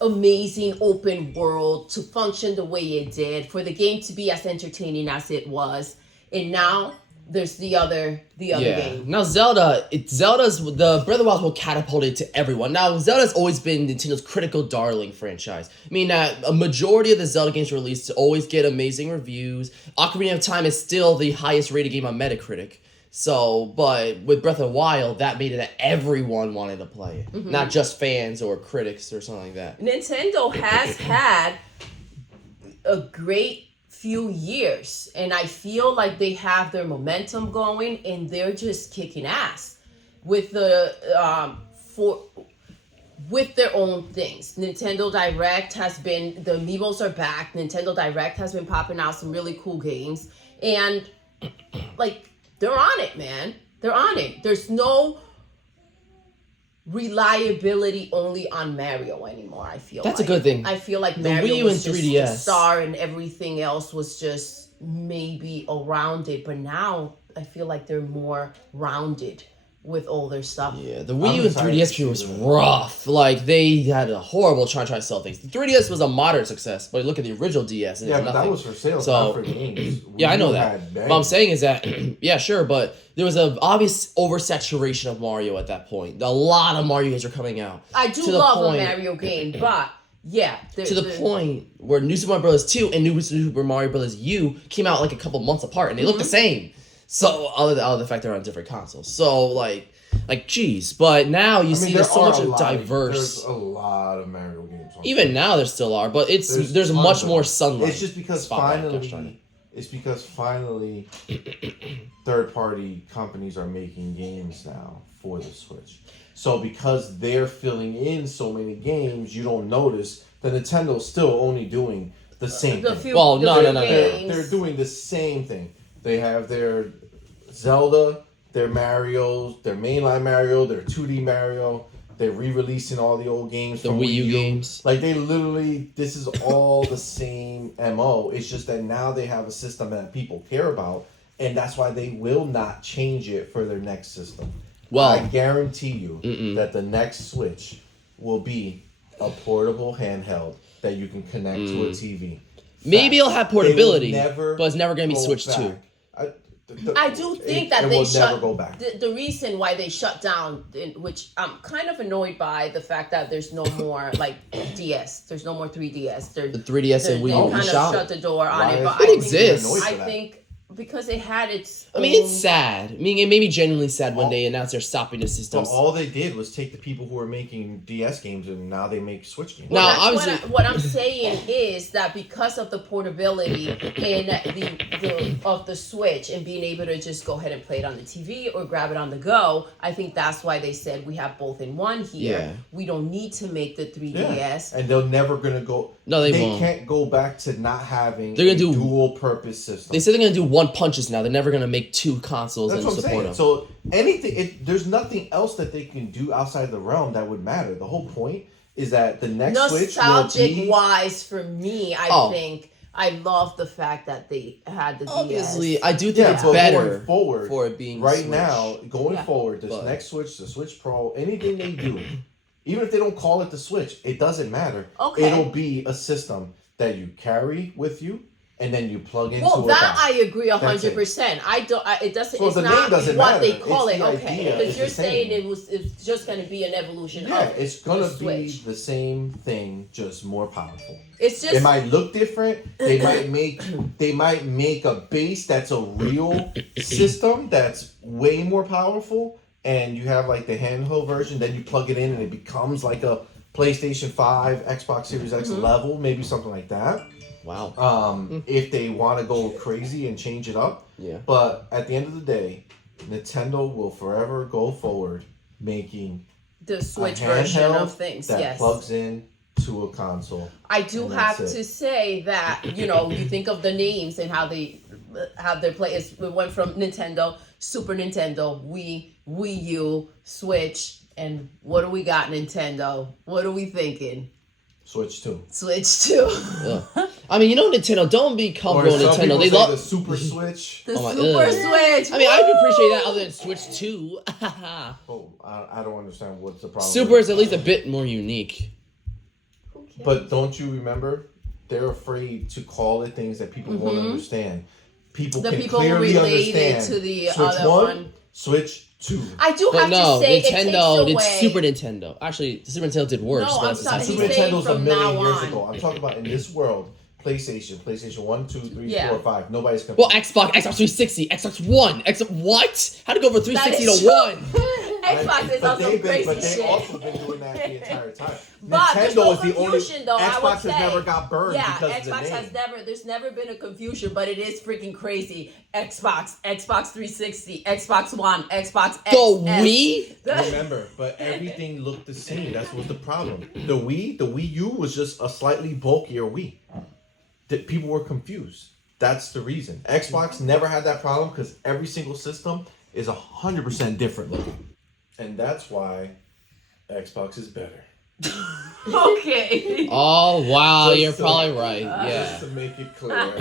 amazing open world, to function the way it did, for the game to be as entertaining as it was. And now there's the other game. Now Zelda's the Breath of the Wild will catapult it to everyone. Now Zelda's always been Nintendo's critical darling franchise. I mean, a majority of the Zelda games released always get amazing reviews. Ocarina of Time is still the highest rated game on Metacritic. So, but with Breath of the Wild, that made it that everyone wanted to play it, not just fans or critics or something like that. Nintendo has had a great few years, and I feel like they have their momentum going, and they're just kicking ass with the with their own things. Nintendo Direct has been, the Amiibos are back. Nintendo Direct has been popping out some really cool games, and like they're on it, man. They're on it. There's no reliability only on Mario anymore, I feel That's like. a good thing. I feel like The Mario Wii U was and just 3DS. the star and everything else was just maybe around it. But now I feel like they're more rounded with all their stuff. Yeah, the Wii U and 3DS period was rough. Like, they had a horrible try to sell things. The 3DS was a moderate success, but look at the original DS. And Yeah, it's but nothing. that was for sales, So- not for games. Yeah, I know Wii U that. had What I'm bangers. saying is that, yeah, sure, but there was an obvious oversaturation of Mario at that point. A lot of Mario games were coming out. I do To the love point- a Mario game, but yeah. To the point where New Super Mario Bros. 2 and New Super Mario Bros. U came out like a couple months apart, and they look the same. So, other than the fact they're on different consoles. So, like, geez. But now you see there there's so are much a of lot diverse. There's a lot of Mario games. On Even Switch. now there still are, but there's tons much of more them. sunlight. It's just because Spotlight, gosh darn it. finally third-party companies are making games now for the Switch. So because they're filling in so many games, you don't notice that Nintendo's still only doing the same thing. Well, no. They're doing the same thing. They have their Zelda, their Marios, their mainline Mario, their 2D Mario. They're re-releasing all the old games The from Wii U games. Like, they literally, this is all the same MO. It's just that now they have a system that people care about, and that's why they will not change it for their next system. Well, I guarantee you that the next Switch will be a portable handheld that you can connect to a TV. maybe it'll have portability, They will but it's never going to be go Switch back. 2. I do think that it they will shut. never go back. The reason why they shut down, which I'm kind of annoyed by, the fact that there's no more like DS. There's no more 3DS. The 3DS and They Wii U kind of shot. shut the door on Why it. is But it I exists? think, Annoyed I for that? think because it had its. I mean, it's sad. I mean, it made me genuinely sad when they announced they're stopping the But systems. all they did was take the people who were making DS games and now they make Switch games. Now, That's obviously- what I'm saying is that because of the portability and the of the Switch and being able to just go ahead and play it on the TV or grab it on the go, I think that's why they said we have both in one here. Yeah. We don't need to make the 3DS. And they're never gonna go. No, they won't. can't go back to not having They're gonna do- dual purpose system. They said they're going to do one punches now. They're never going to make 2 consoles That's and what I'm support saying. them. So anything, there's nothing else that they can do outside the realm that would matter. The whole point is that the next Switch will Nostalgic be. wise for me, I think I love the fact that they had the Obviously, DS. I do think Yeah, it's but better going forward, for it being right Switch. now, going Yeah. forward, this But- next Switch, the Switch Pro, anything they do, even if they don't call it the Switch, it doesn't matter. Okay. It'll be a system that you carry with you, and then you plug into Well, a that dock. I agree That's it. 100%. I don't. It doesn't. So it's the name not doesn't what matter. they call It's it. the Okay, idea. because It's you're the saying same. it's just going to be an evolution. Yeah, of it's gonna the be Switch. the same thing, just more powerful. It's just It might look different. They might make a base that's a real system that's way more powerful, and you have like the handheld version. Then you plug it in, and it becomes like a PlayStation 5, Xbox Series X level, maybe something like that. Wow. If they want to go crazy and change it up. Yeah. But at the end of the day, Nintendo will forever go forward making the a Switch version handheld of things. that Yes. plugs in to to a console. I do And have that's it. to say that, you know, you think of the names and how they have their play. It went from Nintendo, Super Nintendo, Wii U, Switch, and what do we got, Nintendo? What are we thinking? Switch 2. Switch 2. Ugh. I mean, you know, Nintendo, don't be comfortable with Nintendo. They the love Super Switch. The Oh my- Super ugh. Switch. I mean, I would appreciate that other than Switch 2. Oh, I don't understand what's the problem. Super is at least a bit more unique. Who cares? But don't you remember? They're afraid to call it things that people won't understand. People The can people clearly related understand. to the Switch other 1, one. Switch 2. I do But have no, to say, Nintendo it did takes away. Super Nintendo. Actually, the Super Nintendo did worse. No, but I'm that's sorry, besides the Super he's point. saying Nintendo's a from million now years on. ago. I'm talking about in this world. PlayStation 1, 2, 3, Yeah. 4, 5. Nobody's confused. Well, Xbox 360, Xbox One, what? How to go from 360 That is to 1? Xbox is But on some they've crazy been, shit. also been doing that the entire time. But there's Nintendo no is the only. confusion, though, I would Xbox has say. never got burned Yeah, because of Xbox the name. has never. There's never been a confusion, but it is freaking crazy. Xbox 360, Xbox One, Xbox X. The Wii? Remember, but everything looked the same. That's what's the problem. The Wii U was just a slightly bulkier Wii. That people were confused. That's the reason. Xbox never had that problem because every single system is 100% different looking, and that's why Xbox is better. Okay. Oh, wow, Just you're so- probably right. Just Yeah. to make it clear,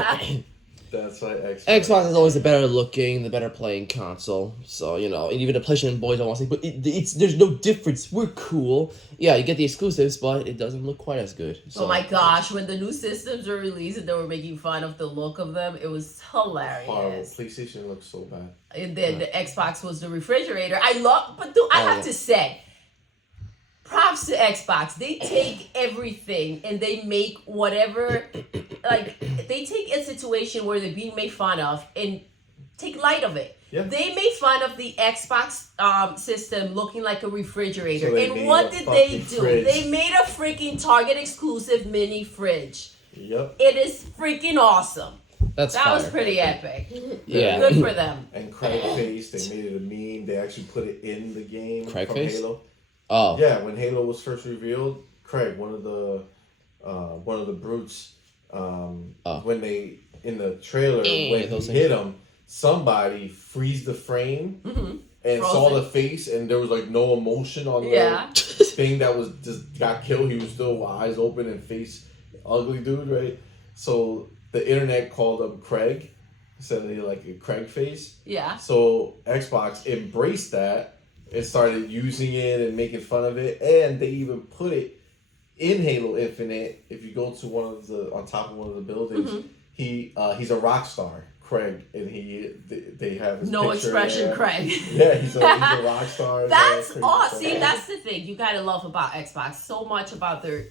that's why Xbox. Xbox is always the better looking, the better playing console. So, you know, and even the PlayStation boys don't want to say, but it's there's no difference. We're cool. Yeah, you get the exclusives, but it doesn't look quite as good. So, Oh my gosh, when the new systems were released and they were making fun of the look of them, it was Horrible. hilarious. PlayStation looks so bad. And then the Xbox was the refrigerator. I have to say, props to Xbox. They take everything and they make whatever, like, they take a situation where they're being made fun of and take light of it. Yeah. They made fun of the Xbox system looking like a refrigerator. So they And made what a did they fucking do? fridge. They made a freaking Target exclusive mini fridge. Yep. It is freaking awesome. that's That fire. was pretty epic. Yeah. Good for them. And Craig Face, they made it a meme. They actually put it in the game Craig from Face? Halo. Oh. Yeah, when Halo was first revealed, Craig, one of the brutes, when they in the trailer when those he things. hit him, somebody freeze the frame Mm-hmm. and Frozen. saw the face, and there was like no emotion on the Yeah. thing that was just got killed. He was still eyes open and face ugly dude, right? So the internet called him Craig, said he like a Craig face. Yeah. So Xbox embraced that and started using it and making fun of it, and they even put it in Halo Infinite. If you go to on top of one of the buildings, he's a rock star, Craig, and they have his No picture expression, there. Craig. Yeah, he's a rock star. That's crazy awesome. stuff. See, that's the thing you gotta love about Xbox. So much about their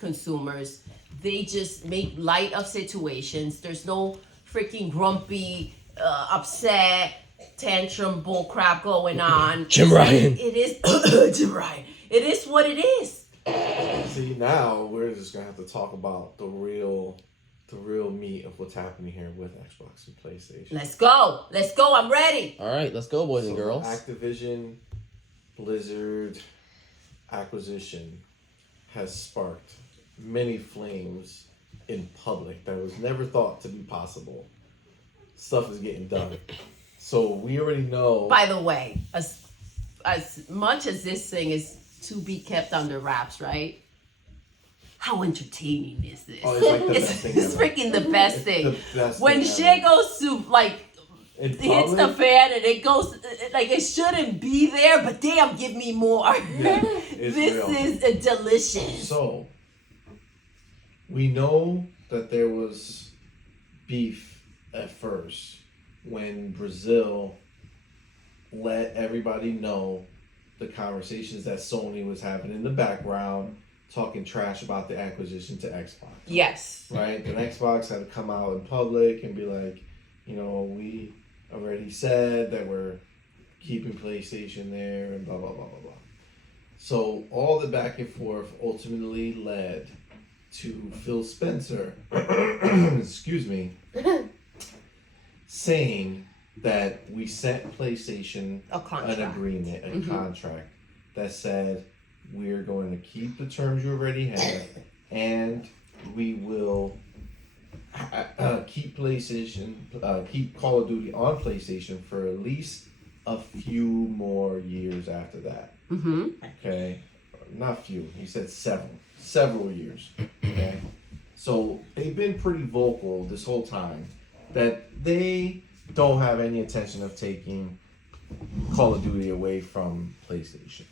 consumers. They just make light of situations. There's no freaking grumpy, upset, tantrum bullcrap going on. Jim Ryan. It is Jim Ryan. It is what it is. See, now we're just gonna have to talk about the real meat of what's happening here with Xbox and PlayStation. Let's go. Let's go. I'm ready. All right, let's go, boys and So the girls. Activision Blizzard acquisition has sparked many flames in public that was never thought to be possible. Stuff is getting done. So we already know. By the way, as much as this thing is to be kept under wraps, right? How entertaining is this? Oh, it's like the best thing it's ever. freaking the best It's thing. the best When thing shit ever. goes to like In hits the public, fan and it goes like it shouldn't be there, but damn, give me more. Yeah, it's this real. is delicious. So, we know that there was beef at first when Brazil let everybody know the conversations that Sony was having in the background, talking trash about the acquisition to Xbox. Yes. Right? Then Xbox had to come out in public and be like, you know, we already said that we're keeping PlayStation there and blah, blah, blah, blah, blah. So all the back and forth ultimately led to Phil Spencer, excuse me, saying that we sent PlayStation A contract. an agreement, a contract that said we're going to keep the terms you already have, and we will keep keep Call of Duty on PlayStation for at least a few more years after that. Mm-hmm. Okay, not few. He said several years. Okay, so they've been pretty vocal this whole time that they don't have any intention of taking Call of Duty away from PlayStation.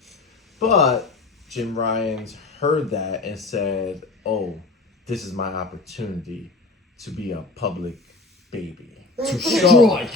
But Jim Ryan's heard that and said, "Oh, this is my opportunity to be a public baby." To strike.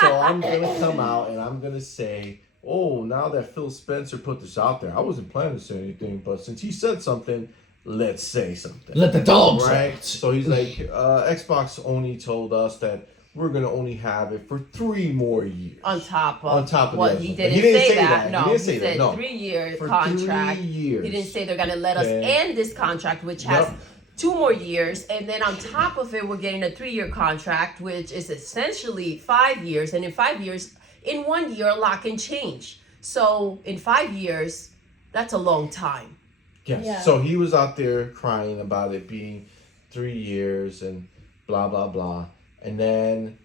So I'm gonna come out and I'm gonna say, "Oh, now that Phil Spencer put this out there, I wasn't planning to say anything, but since he said something, let's say something." Let the dogs right? out. So he's like, Xbox only told us that we're gonna only have it for 3 more years. On top of the what other he one. didn't, He didn't say say that. that. No, He didn't say said that, no. 3-year For contract. 3 years. He didn't say they're gonna let us Okay. end this contract, which has Yep. 2 more years, and then on top of it, we're getting a 3-year contract, which is essentially 5 years. And in 5 years, in 1 year, a lot can change. So in 5 years, that's a long time. Yes. Yeah. So he was out there crying about it being 3 years and blah blah blah. And then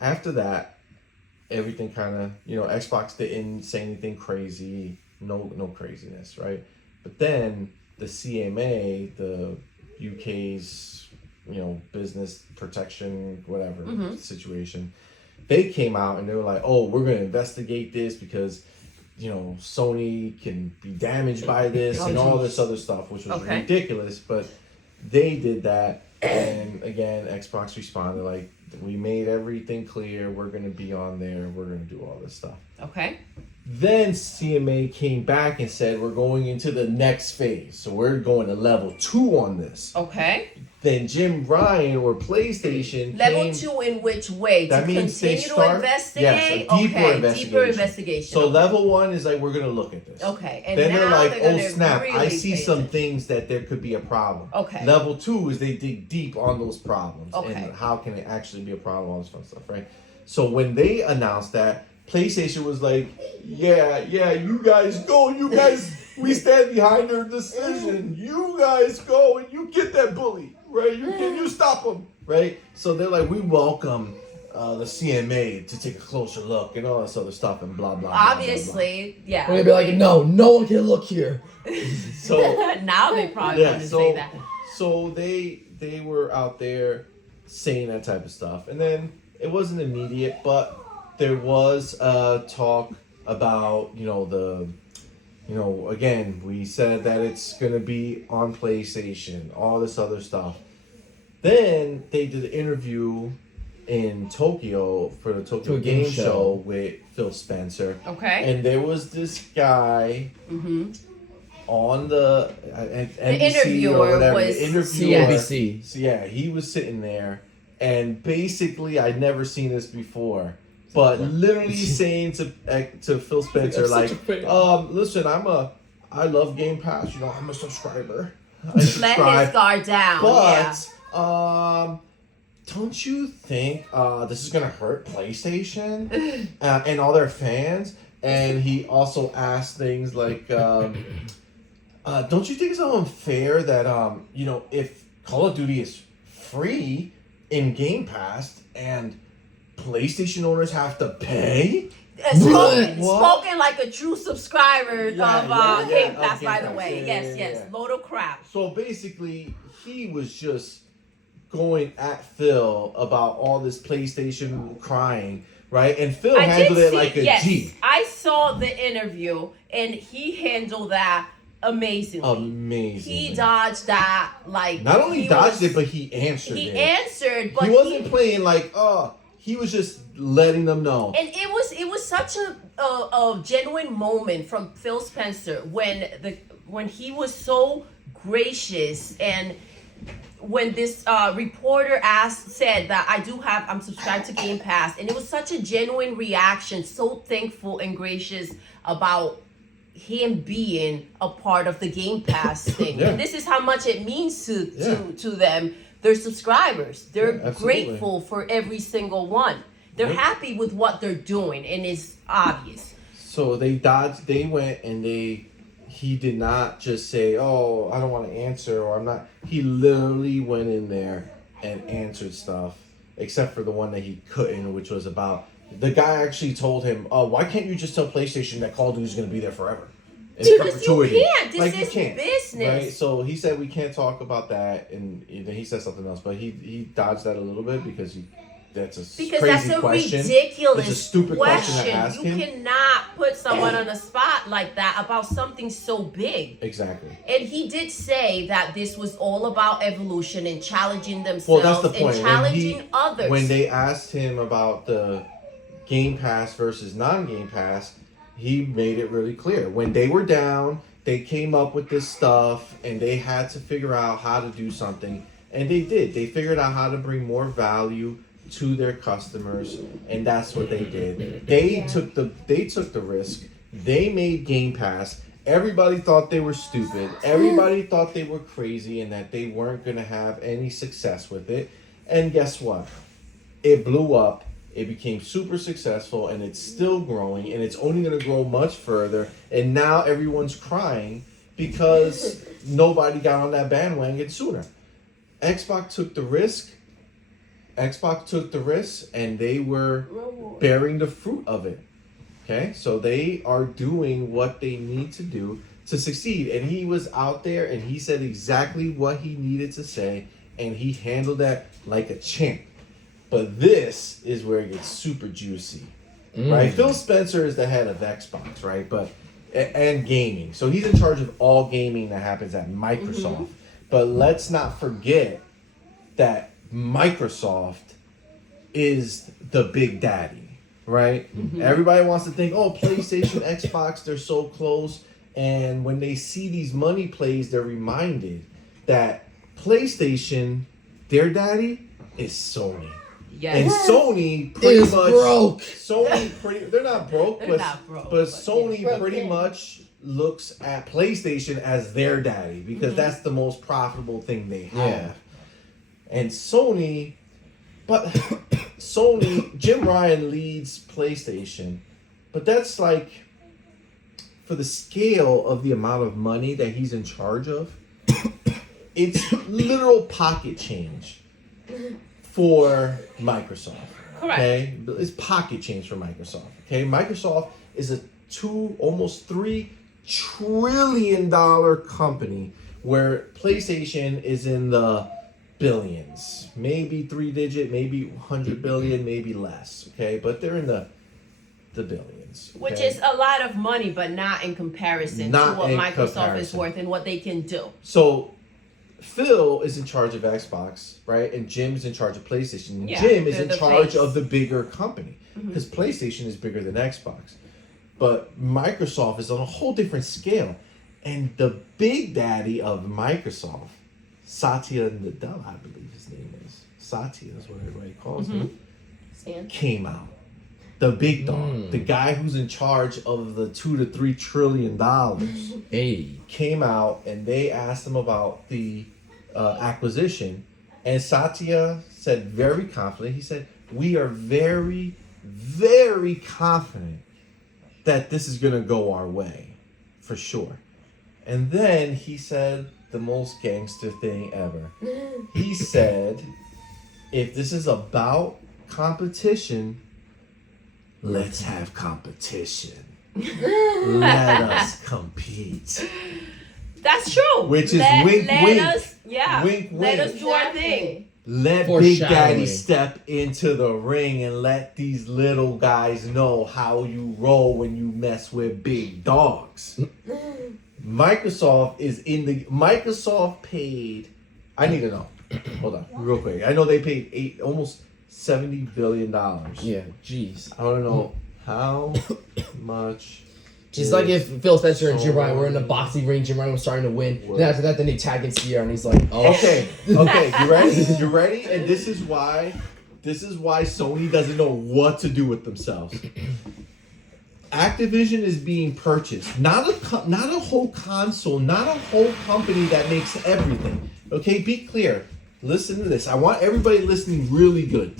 after that, everything kind of, Xbox didn't say anything crazy, no craziness, right? But then the CMA, the UK's, business protection, whatever situation, they came out and they were like, "Oh, we're going to investigate this because, Sony can be damaged by this and all this other stuff," which was ridiculous. But they did that, and again, Xbox responded like, "We made everything clear. We're going to be on there. We're going to do all this stuff." Okay. Then CMA came back and said, "We're going into the next phase. So we're going to level 2 on this." Okay. Then Jim Ryan or PlayStation Level came, 2 in which way? That to means they continue start- to investigate? yes, a deeper investigation. Deeper investigation. So okay. level 1 is like, we're going to look at this. Okay. And Then now they're like, "Oh gonna snap, I really see pay some attention. things that there could be a problem." Okay. Level 2 is they dig deep on those problems Okay. and how can it actually be a problem, all this fun stuff, right? So when they announced that, PlayStation was like, yeah, you guys go, we stand behind their decision. You guys go and you get that bully, right? You stop him, right? So they're like, we welcome the CMA to take a closer look and all this other stuff and blah blah. Obviously, yeah. We're gonna be like, no one can look here. Blah, blah. So now they probably want to say that. So they were out there saying that type of stuff, and then it wasn't immediate, but there was talk about again, we said that it's gonna be on PlayStation, all this other stuff. Then they did an interview in Tokyo for the Tokyo Game Show with Phil Spencer. Okay. And there was this guy on the NBC interviewer or whatever. was The interviewer. CNBC. So yeah, he was sitting there, and basically, I'd never seen this before, but literally saying to Phil Spencer, I'm like, such a fan. "Listen, I love Game Pass. I'm a subscriber. I Let his subscribe, guard down. yeah. but don't you think this is gonna hurt PlayStation and all their fans?" And he also asked things like, "Don't you think it's unfair that if Call of Duty is free in Game Pass and PlayStation owners have to pay?" Spoken like a true subscriber of Game Pass, Game by the Pass. way. Yeah, yes, yeah, yes. yeah. Load of crap. So basically, he was just going at Phil about all this PlayStation crying, right? And Phil handled it like a G. I saw the interview, and he handled that amazingly. Amazing. He dodged that like Not only he dodged was- it, but he answered He it. answered, but He wasn't playing like, he was just letting them know. And it was such a genuine moment from Phil Spencer when he was so gracious, and when this reporter said that I'm subscribed to Game Pass, and it was such a genuine reaction, so thankful and gracious about him being a part of the Game Pass thing. Yeah. And this is how much it means to them. Their subscribers. They're absolutely. grateful for every single one. They're happy with what they're doing, and it's obvious. So they went and he did not just say, "Oh, I don't want to answer," or "I'm not." He literally went in there and answered stuff, except for the one that he couldn't, which was about the guy actually told him, "Why can't you just tell PlayStation that Call of Duty is going to be there forever?" Because you can't. This is business. Right? So he said we can't talk about that, and then he said something else, but he dodged that a little bit because that's a crazy question. Ridiculous it's a stupid question to ask you him. cannot put someone on the spot like that about something so big. Exactly. And he did say that this was all about evolution and challenging themselves Well, that's the point. and challenging others. When they asked him about the Game Pass versus non-Game Pass, he made it really clear. When they were down, they came up with this stuff, and they had to figure out how to do something, and they did. They figured out how to bring more value to their customers, and that's what they did. They took the risk. They made Game Pass. Everybody thought they were stupid. Everybody thought they were crazy and that they weren't going to have any success with it. And guess what? It blew up. It became super successful, and it's still growing, and it's only going to grow much further. And now everyone's crying because nobody got on that bandwagon sooner. Xbox took the risk, and they were bearing the fruit of it. Okay? So they are doing what they need to do to succeed. And he was out there, and he said exactly what he needed to say, and he handled that like a champ. But this is where it gets super juicy, right? Phil Spencer is the head of Xbox, right? And gaming. So he's in charge of all gaming that happens at Microsoft. But let's not forget that Microsoft is the big daddy, right? Everybody wants to think, oh, PlayStation, Xbox, they're so close. And when they see these money plays, they're reminded that PlayStation, their daddy, is Sony. Yes. And Sony pretty much broke. They're not broke, They're but not broke, but Sony yeah. pretty much looks at PlayStation as their daddy because that's the most profitable thing they have. Yeah. And Sony, Jim Ryan leads PlayStation, but that's like for the scale of the amount of money that he's in charge of, it's literal pocket change for Microsoft. Correct. Okay? It's pocket change for Microsoft. Okay? Microsoft is a almost $3 trillion company where PlayStation is in the billions. Maybe 3-digit, maybe 100 billion, maybe less. Okay? But they're in the billions. Which okay? is a lot of money, but not in comparison to what Microsoft is worth and what they can do. So Phil is in charge of Xbox, right? And Jim's in charge of PlayStation. And Yeah, Jim is they're in the charge face. of the bigger company because PlayStation is bigger than Xbox. But Microsoft is on a whole different scale. And the big daddy of Microsoft, Satya Nadella, I believe his name is. Satya is what everybody calls him, came out. The big dog, the guy who's in charge of the $2 to $3 trillion, came out, and they asked him about the acquisition, and Satya said very confident. He said, "We are very, very confident that this is going to go our way, for sure." And then he said the most gangster thing ever. He said, "If this is about competition, let's have competition. Let us compete." That's true. Which is wink, wink. Wink, Let us wink. do our thing. Let Big Daddy step into the ring and let these little guys know how you roll when you mess with big dogs. Microsoft Microsoft paid, I need to know. Hold on, real quick. I know they paid almost $70 billion. Yeah, jeez. I don't know how much. It's like if Phil Spencer and Jim Ryan were in a boxing ring, Jim Ryan was starting to win. Then after that, then they tag in Sierra, and he's like, "Oh, Okay, you ready? You ready? And this is why Sony doesn't know what to do with themselves. Activision is being purchased, not a whole console, not a whole company that makes everything. Okay, be clear. Listen to this. I want everybody listening really good.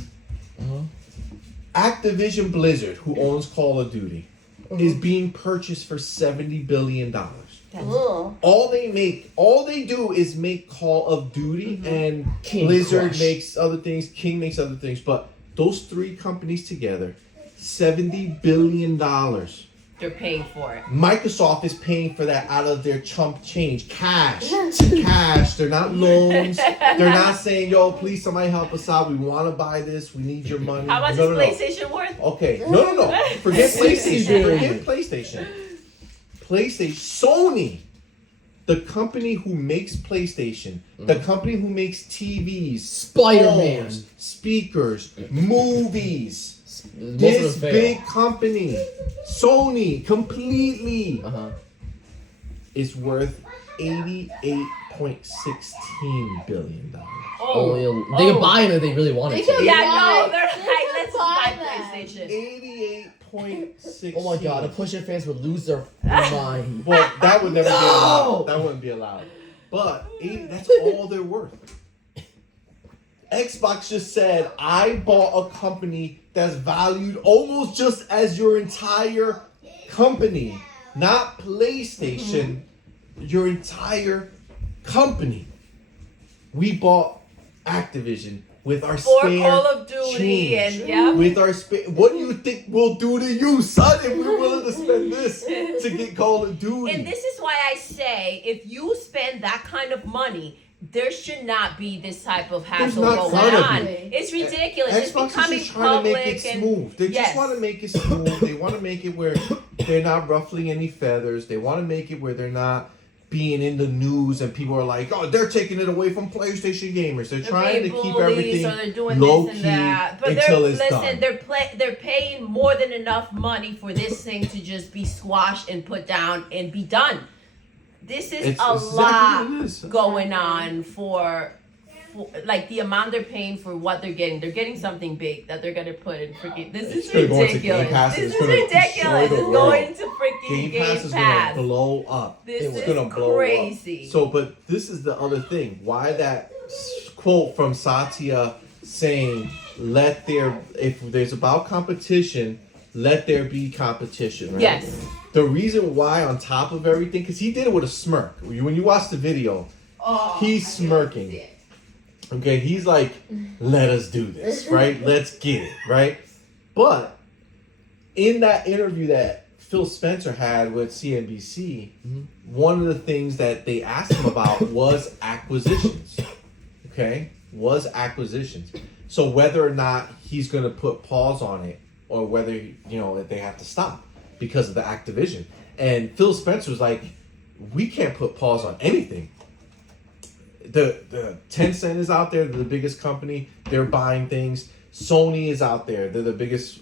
Activision Blizzard, who owns Call of Duty, is being purchased for $70 billion. Ugh. All they do is make Call of Duty, and King Blizzard Crush. makes other things, King makes other things, but those three companies together, $70 billion. They're paying for it. Microsoft is paying for that out of their chump change. Cash. They're not loans. They're not saying, yo, please somebody help us out. We want to buy this. We need your money. How much No, is PlayStation worth? Okay. No. Forget PlayStation. billion. Forget PlayStation. Sony, the company who makes PlayStation, the company who makes TVs, Spider-Man. phones, speakers, movies. Most This of them fail. big company, Sony, completely is worth $88.16 billion. They can buy them if they really wanted They to. can- Yeah, Why? no, they're like, let's buy Buy that. PlayStation. 88.16. Oh my god, the Pusher fans would lose their mind. Well, that would never be No! allowed. That wouldn't be allowed. But 80, that's all they're worth. Xbox just said, I bought a company that's valued almost just as your entire company. Not PlayStation, your entire company. We bought Activision with our For spare Call of Duty change. and yeah. With our what do you think we'll do to you, son, if we're willing to spend this to get Call of Duty? And this is why I say, if you spend that kind of money, there should not be this type of hassle not going gonna on. be. It's ridiculous. It's Xbox becoming is just trying to make public it and smooth. They Yes. just want to make it smooth. They want to make it where they're not ruffling any feathers. They want to make it where they're not being in the news and people are like, oh, they're taking it away from PlayStation gamers. They're trying to being keep bullies, everything or they're doing low this and key that. But until it's listen, done. they're paying more than enough money for this thing to just be squashed and put down and be done. This is It's a exactly lot what it is. going on for like the amount they're paying for what they're getting. They're getting something big that they're gonna put in freaking. This It's is gonna go into ridiculous. Game Pass, This it's is gonna ridiculous. destroy the It's world. going to freaking Game Pass is Pass. gonna blow up. This It's is gonna blow crazy. up. So, but this is the other thing. Why that quote from Satya saying, if there's about competition, let there be competition, right? Yes. The reason why, on top of everything, because he did it with a smirk. When you watch the video, he's smirking. Okay, he's like, let us do this, right? Let's get it, right? But in that interview that Phil Spencer had with CNBC, one of the things that they asked him about was acquisitions. Okay? Was acquisitions. So whether or not he's going to put pause on it or whether, they have to stop because of the Activision. And Phil Spencer was like, we can't put pause on anything. The Tencent is out there. They're the biggest company. They're buying things. Sony is out there. They're the biggest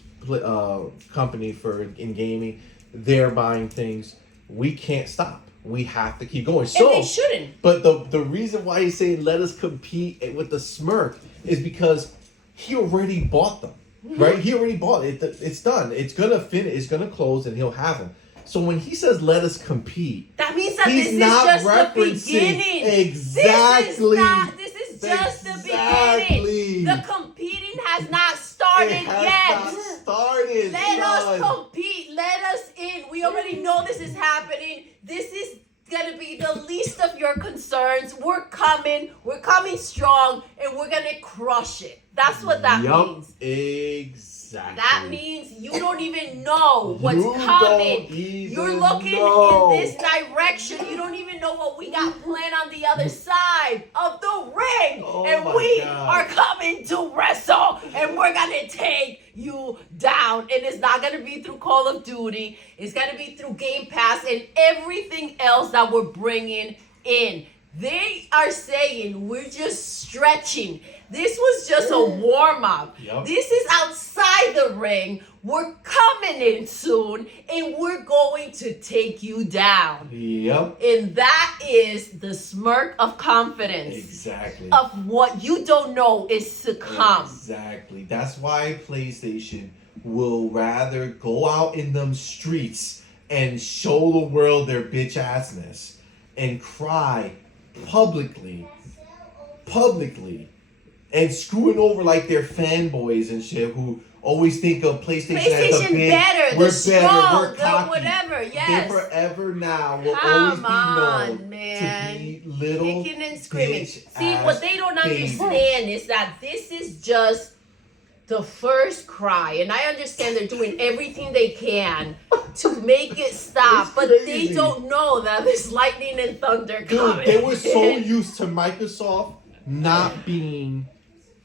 company in gaming. They're buying things. We can't stop. We have to keep going. And they shouldn't. But the reason why he's saying let us compete with the smirk is because he already bought them, right? He already bought it. It's done. It's gonna finish. It's gonna close, and he'll have them. So when he says let us compete, That means that he's this is not just the referencing beginning. exactly. This is just the Exactly. beginning. The competing has not started It has yet. not started. Let us son. compete. Let us in. We already know this is happening. This is gonna be the least of your concerns. We're coming. We're coming strong, and we're gonna crush it. That's what that means. Exactly. That means you don't even know what's You coming. don't even You're looking know. in this direction. You don't even know what we got planned on the other side of the ring. Oh and my we God. are coming to wrestle. And we're going to take you down. And it's not going to be through Call of Duty. It's going to be through Game Pass and everything else that we're bringing in. They are saying we're just stretching. This was just a warm-up. Yep. This is outside the ring. We're coming in soon, and we're going to take you down. Yep. And that is the smirk of confidence Exactly. of what you don't know is to come. Exactly. That's why PlayStation will rather go out in them streets and show the world their bitch assness and cry publicly and screwing over like their fanboys and shit who always think of PlayStation as the big, better, we're the strong, we're cocky. whatever. Yes. They forever now will Come always be on, known man. to be little Kicking and screaming. bitch See, ass what they don't babies. understand is that this is just the first cry, and I understand they're doing everything they can to make it stop, but they crazy. don't know that there's lightning and thunder coming. Dude, they were so used to Microsoft not being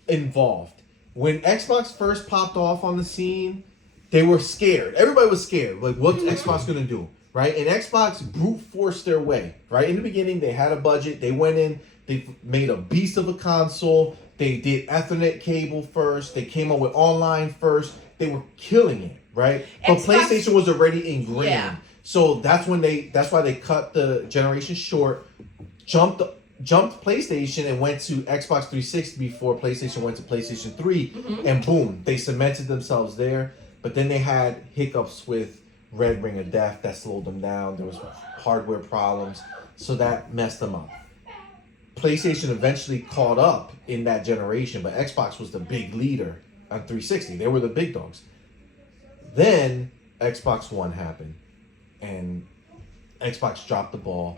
involved. When Xbox first popped off on the scene, they were scared. Everybody was scared. Like, what's Xbox gonna do? Right? And Xbox brute forced their way. Right? In the beginning, they had a budget. They went in, they made a beast of a console. They did Ethernet cable first. They came up with online first. They were killing it, right? But Xbox, PlayStation was already ingrained. Yeah. So that's why they cut the generation short, jumped PlayStation and went to Xbox 360 before PlayStation went to PlayStation 3, and boom, they cemented themselves there. But then they had hiccups with Red Ring of Death that slowed them down. There was hardware problems, so that messed them up. PlayStation eventually caught up in that generation, but Xbox was the big leader on 360. They were the big dogs. Then Xbox One happened, and Xbox dropped the ball.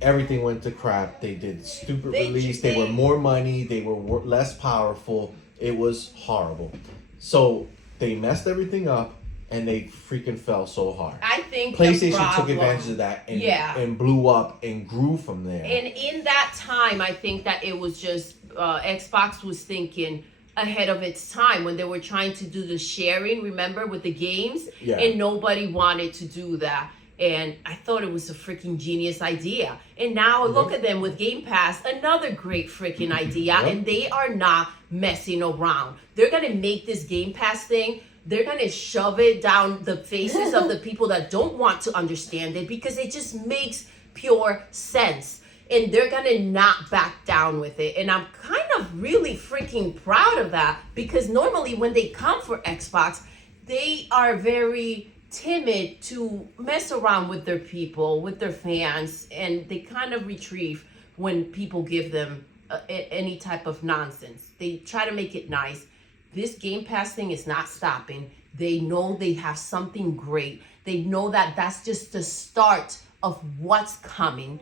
Everything went to crap. They did stupid release. They were more money. They were less powerful. It was horrible. So they messed everything up, and they freaking fell so hard. I think PlayStation took advantage of that and blew up and grew from there. And in that time, I think that it was just Xbox was thinking ahead of its time when they were trying to do the sharing, remember, with the games? Yeah. And nobody wanted to do that. And I thought it was a freaking genius idea. And now look at them with Game Pass, another great freaking idea. And they are not messing around. They're going to make this Game Pass thing, they're going to shove it down the faces of the people that don't want to understand it because it just makes pure sense. And they're going to not back down with it. And I'm kind of really freaking proud of that because normally when they come for Xbox, they are very timid to mess around with their people, with their fans, and they kind of retrieve when people give them any type of nonsense. They try to make it nice. This Game Pass thing is not stopping. They know they have something great. They know that that's just the start of what's coming.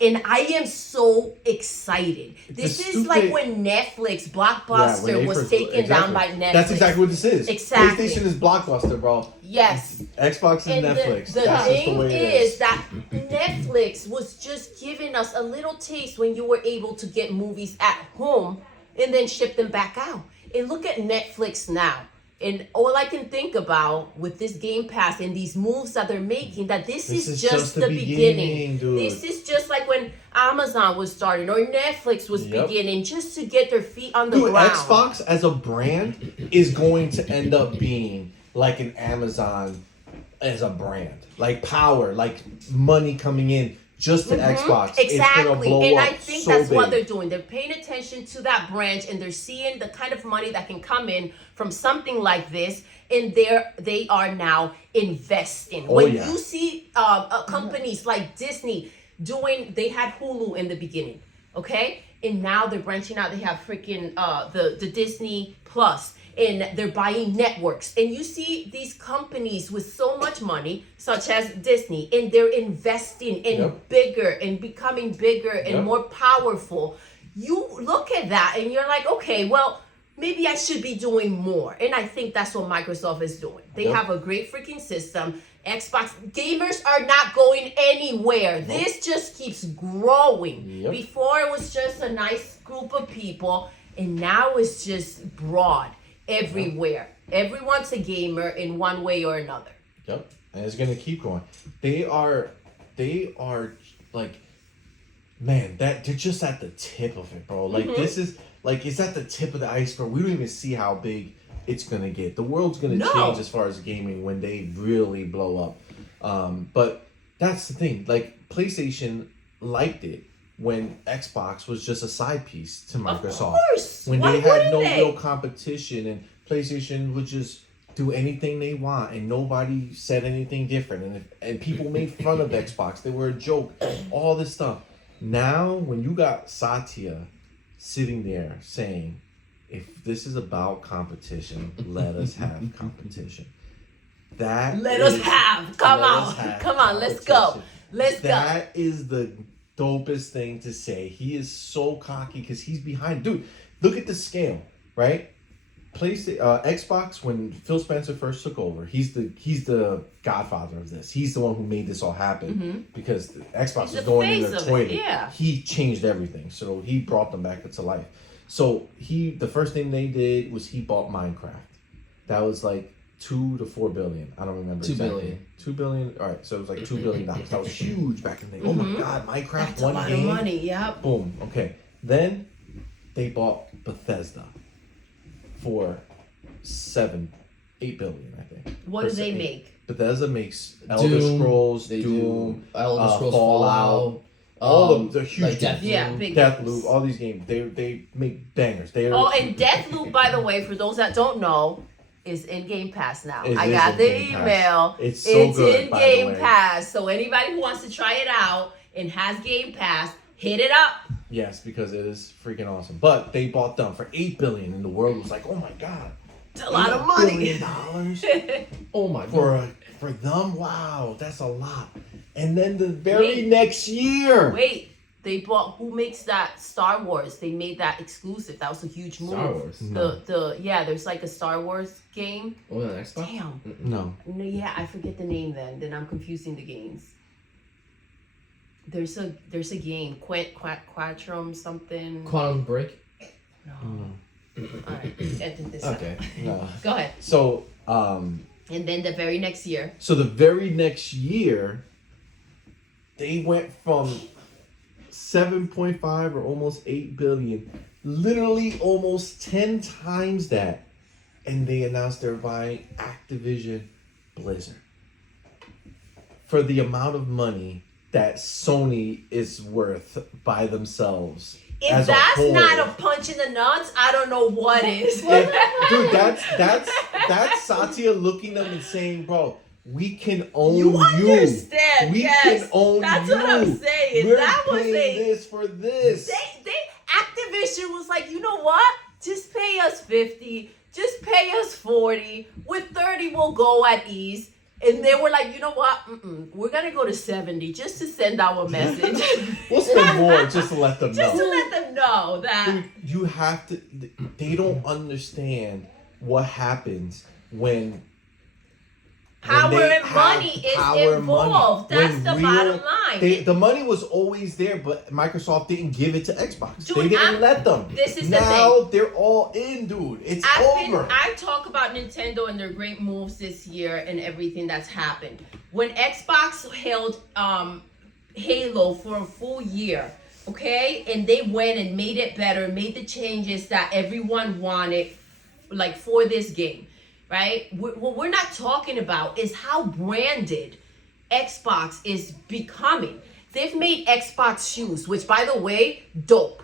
And I am so excited. This is like when Netflix, Blockbuster, was taken down by Netflix. That's exactly what this is. Exactly. PlayStation is Blockbuster, bro. Yes. Xbox is And Netflix. the That's just the thing way it is that Netflix was just giving us a little taste when you were able to get movies at home and then ship them back out. And look at Netflix now. And all I can think about with this Game Pass and these moves that they're making, that this is just the beginning. Dude. This is just like when Amazon was starting or Netflix was beginning, just to get their feet on the ground. Xbox as a brand is going to end up being like an Amazon as a brand. Like power, like money coming in just to Xbox. Exactly. It's gonna blow And up I think so that's big. what they're doing. They're paying attention to that branch and they're seeing the kind of money that can come in from something like this. And they are now investing. When you see companies like Disney they had Hulu in the beginning, okay? And now they're branching out. They have freaking the Disney Plus. And they're buying networks. And you see these companies with so much money, such as Disney, and they're investing in bigger and becoming bigger and more powerful. You look at that and you're like, okay, well, maybe I should be doing more. And I think that's what Microsoft is doing. They have a great freaking system. Xbox gamers are not going anywhere. This just keeps growing. Before it was just a nice group of people, and now it's just broad. Everywhere. Everyone's a gamer in one way or another. Yep. And it's gonna keep going. They are like, man, they're just at the tip of it, bro. Like this is like it's at the tip of the iceberg. We don't even see how big it's gonna get. The world's gonna change as far as gaming when they really blow up. But that's the thing. Like PlayStation liked it when Xbox was just a side piece to Microsoft. Of course. When Why they had no wouldn't they? real competition and PlayStation would just do anything they want and nobody said anything different. And people made fun of Xbox. They were a joke. All this stuff. Now, when you got Satya sitting there saying, if this is about competition, let us have competition. Come on, let's go. That is the dopest thing to say. He is so cocky because he's behind. Dude, look at the scale, right? Xbox, when Phil Spencer first took over, he's the godfather of this. He's the one who made this all happen because the Xbox was going in the toilet. Yeah. He changed everything, so he brought them back to life. So the first thing they did was he bought Minecraft. That was like $2 to $4 billion. I don't remember. $2 exactly. billion. $2 billion. All right, so it was like $2 billion. That was huge back in the day. Oh my God, Minecraft, That's one a lot game. of money. Yep. Boom. Okay. Then they bought Bethesda for $8 billion, I think. What do they make? Bethesda makes Elder Scrolls, they Doom, do Elder Scrolls, Fallout, all of the huge like games. Big Deathloop, games. all these games, they make bangers. And Deathloop, by the way, for those that don't know, is in Game Pass now. It I is got in the Game Pass. email. It's so good, in by the Game way. Pass. So anybody who wants to try it out and has Game Pass, hit it up. Yes, because it is freaking awesome. But they bought them for $8 billion, and the world was like, "Oh my God, It's a lot of money. $8 billion Oh my God. for them? Wow, that's a lot." And then the very next year, Wait, they bought, who makes that? Star Wars. They made that exclusive. That was a huge move. Star Wars. There's like a Star Wars game. Oh, on Xbox? Damn. no, Yeah, I forget the name then I'm confusing the games. There's a game, Quatrum something. Quantum Break? No. Alright, edit this Okay. no. out. Go ahead. So, And then the very next year. So the very next year, they went from 7.5 or almost 8 billion, literally almost 10 times that, and they announced they're buying Activision Blizzard for the amount of money that Sony is worth by themselves. If as that's a whole. not a punch in the nuts, I don't know what is. Dude, that's Satya looking at them and saying, "Bro, we can own you. You understand? We Yes. can own That's you. what I'm saying. We're That was paying a- this for this." Activision was like, you know what? Just pay us 50. Just pay us 40. With 30, we'll go at ease. And they were like, you know what? We're gonna go to 70 just to send our message. We'll spend more just to let them Just to know. let them know that. Dude, you have to. They don't understand what happens when. Power they and have money is power and money. involved. That's When the bottom line. The money was always there, but Microsoft didn't give it to Xbox. Dude, they didn't let them. This is the now they're all in, dude. It's over. I talk about Nintendo and their great moves this year and everything that's happened. When Xbox held Halo for a full year, okay, and they went and made it better, made the changes that everyone wanted, like for this game. Right? What we're not talking about is how branded Xbox is becoming. They've made Xbox shoes, which, by the way, dope.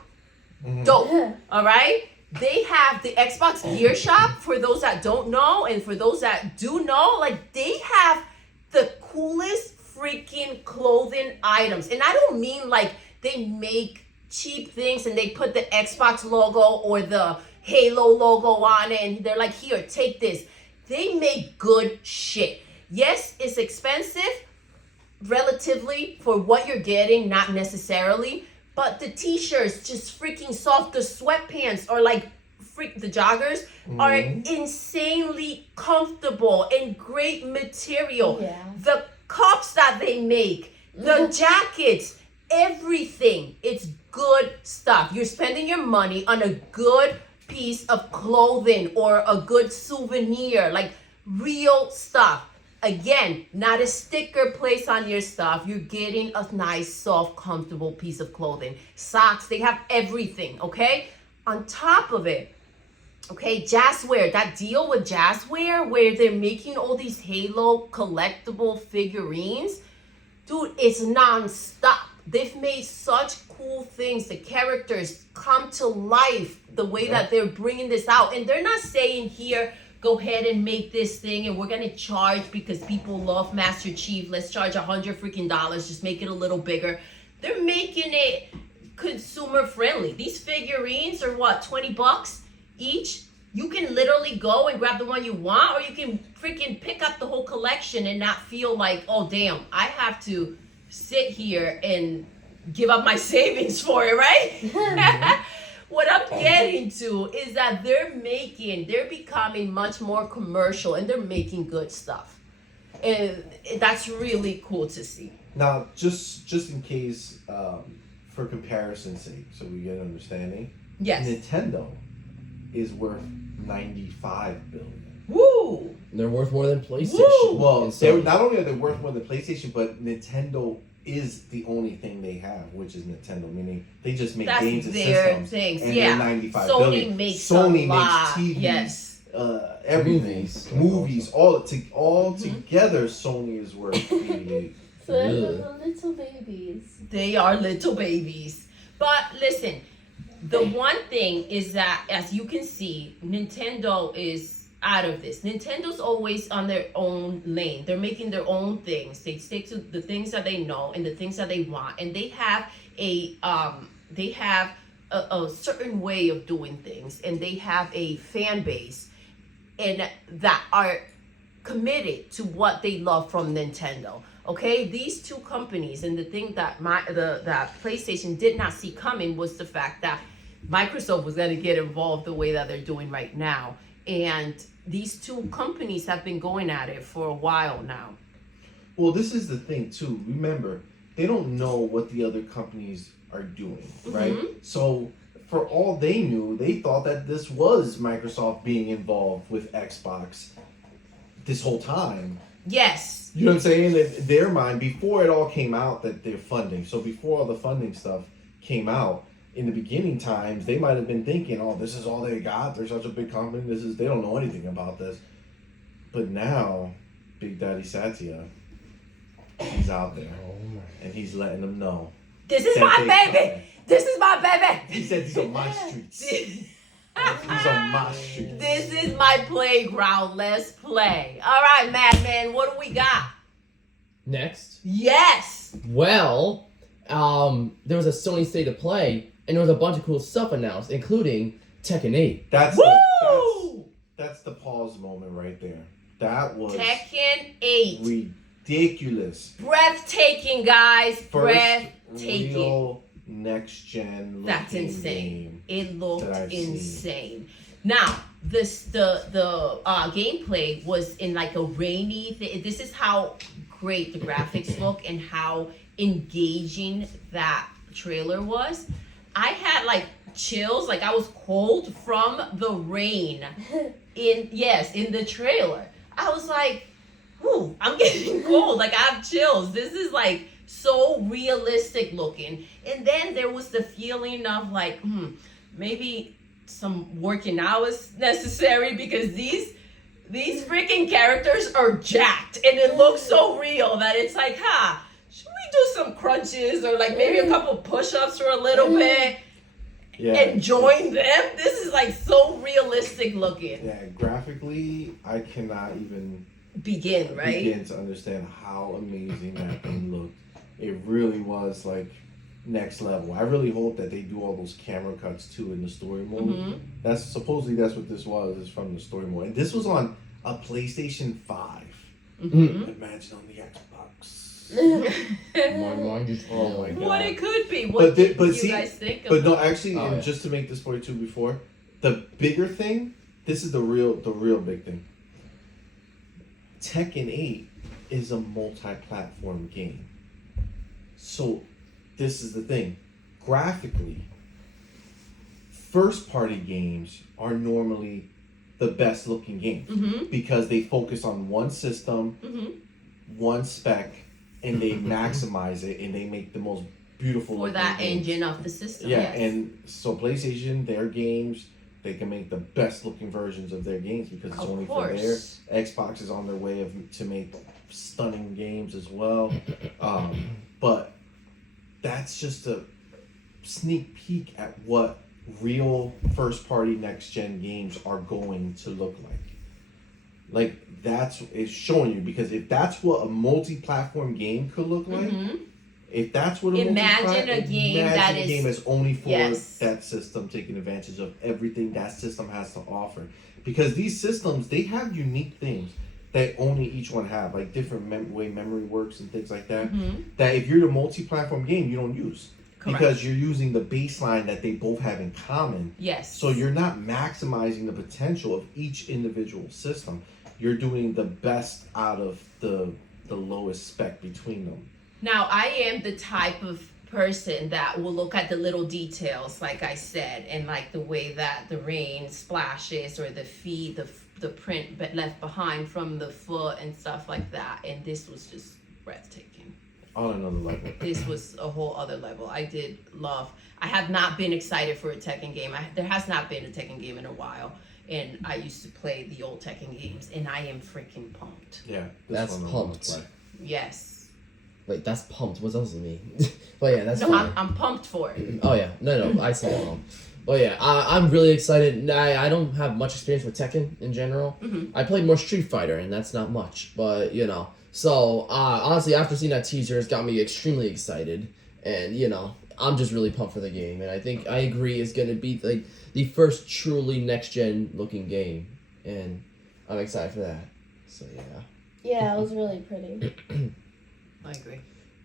Dope. All right? They have the Xbox Gear Shop, for those that don't know, and for those that do know, like, they have the coolest freaking clothing items. And I don't mean like they make cheap things and they put the Xbox logo or the Halo logo on it and they're like, here, take this. They make good shit. Yes, it's expensive relatively for what you're getting, not necessarily, but the t-shirts just freaking soft. The sweatpants are like the joggers are insanely comfortable and great material. Yeah. The cups that they make, the jackets, everything. It's good stuff. You're spending your money on a good piece of clothing or a good souvenir, like real stuff. Again, not a sticker placed on your stuff. You're getting a nice, soft, comfortable piece of clothing. Socks, they have everything, okay? On top of it, okay, Jazzware, that deal with Jazzware where they're making all these Halo collectible figurines, dude, it's non-stop. They've made such cool things. The characters come to life the way that they're bringing this out. And they're not saying here, go ahead and make this thing and we're going to charge because people love Master Chief. Let's charge $100 freaking dollars. Just make it a little bigger. They're making it consumer friendly. These figurines are what, $20? you can literally go and grab the one you want, or you can freaking pick up the whole collection and not feel like, oh damn, I have to sit here and give up my savings for it, right? What I'm getting to is that they're becoming much more commercial, and they're making good stuff. And that's really cool to see. Now, just in case, for comparison's sake, so we get an understanding. Yes. Nintendo is worth $95 billion. Woo! They're worth more than PlayStation. Woo! Well, And so- not only are they worth more than PlayStation, but Nintendo is the only thing they have, which is Nintendo. Meaning they just make That's games and their systems, things. and Yeah. they're $95 Sony billion. makes Sony a lot. makes TVs, Yes. everything, movies, all together. Sony is worth 88. So they're the little babies. They are little babies. But listen, the one thing is that, as you can see, Nintendo is out of this. Nintendo's always on their own lane. They're making their own things. They stick to the things that they know and the things that they want. And they have a certain way of doing things, and they have a fan base and that are committed to what they love from Nintendo. Okay, these two companies, and the thing that that PlayStation did not see coming was the fact that Microsoft was going to get involved the way that they're doing right now. And these two companies have been going at it for a while now. Well, this is the thing too. Remember, they don't know what the other companies are doing, right? So for all they knew, they thought that this was Microsoft being involved with Xbox this whole time. Yes. You know what I'm saying? In their mind, before it all came out that they're funding. So before all the funding stuff came out, in the beginning times, they might have been thinking, oh, this is all they got. They're such a big company. They don't know anything about this. But now, Big Daddy Satya, he's out there. And he's letting them know. This is my baby. This is my baby. He said these are my streets. These are my streets. This is my playground. Let's play. All right, Madman, what do we got? Next. Yes. Well, there was a Sony State of Play, and there was a bunch of cool stuff announced, including Tekken 8. That's the pause moment right there. That was Tekken 8. ridiculous. Breathtaking, guys. First Breathtaking. real next gen. That's Game insane. It looked that I've insane. Now, the gameplay was in like a rainy. This is how great the graphics look and how engaging that trailer was. I had like chills, like I was cold from the rain in the trailer. I was like, ooh, I'm getting cold, like I have chills. This is like so realistic looking. And then there was the feeling of like, maybe some working out is necessary, because these freaking characters are jacked and it looks so real that it's like, should we do some crunches or like maybe a couple push-ups for a little bit and join them? This is like so realistic looking. Yeah, graphically, I cannot even begin to understand how amazing that thing looked. It really was like next level. I really hope that they do all those camera cuts too in the story mode. That's supposedly that's what this was. Is from the story mode, and this was on a PlayStation 5. Imagine on the Xbox. My mind just Oh my god. What it could be. What do you guys think of But no, it? actually, and just to make this point too before, the bigger thing, this is the real big thing. Tekken 8 is a multi-platform game. So this is the thing. Graphically, first-party games are normally the best looking games because they focus on one system, one spec, and they maximize it and they make the most beautiful for that games. engine of the system. Yeah, yes. and so PlayStation, their games, they can make the best looking versions of their games because it's only for there. Xbox is on their way to make stunning games as well. But that's just a sneak peek at what real first party next gen games are going to look like. Like it's showing you, because if that's what a multi-platform game could look like, If that's what Imagine a game that is... game is only for Yes. that system, taking advantage of everything that system has to offer. Because these systems, they have unique things that only each one have, like different way memory works and things like that. That if you're a multi-platform game, you don't use. Correct. Because you're using the baseline that they both have in common. Yes. So you're not maximizing the potential of each individual system. You're doing the best out of the lowest spec between them. Now, I am the type of person that will look at the little details, like I said, and like the way that the rain splashes or the feet, the print left behind from the foot and stuff like that. And this was just breathtaking. On another level. This was a whole other level. I did love. I have not been excited for a Tekken game. There has not been a Tekken game in a while. And I used to play the old Tekken games, and I am freaking pumped. Yeah. That's pumped. Yes. Wait, that's pumped. What else does it mean? But yeah, that's No, fine. I'm pumped for it. Oh yeah, no, I said it wrong. But yeah, I'm really excited. I don't have much experience with Tekken in general. I played more Street Fighter, and that's not much. But you know, so honestly, after seeing that teaser, it's got me extremely excited, and you know, I'm just really pumped for the game. And I think I agree it's gonna be like the first truly next gen looking game, and I'm excited for that. So yeah. Yeah, it was really pretty. I agree.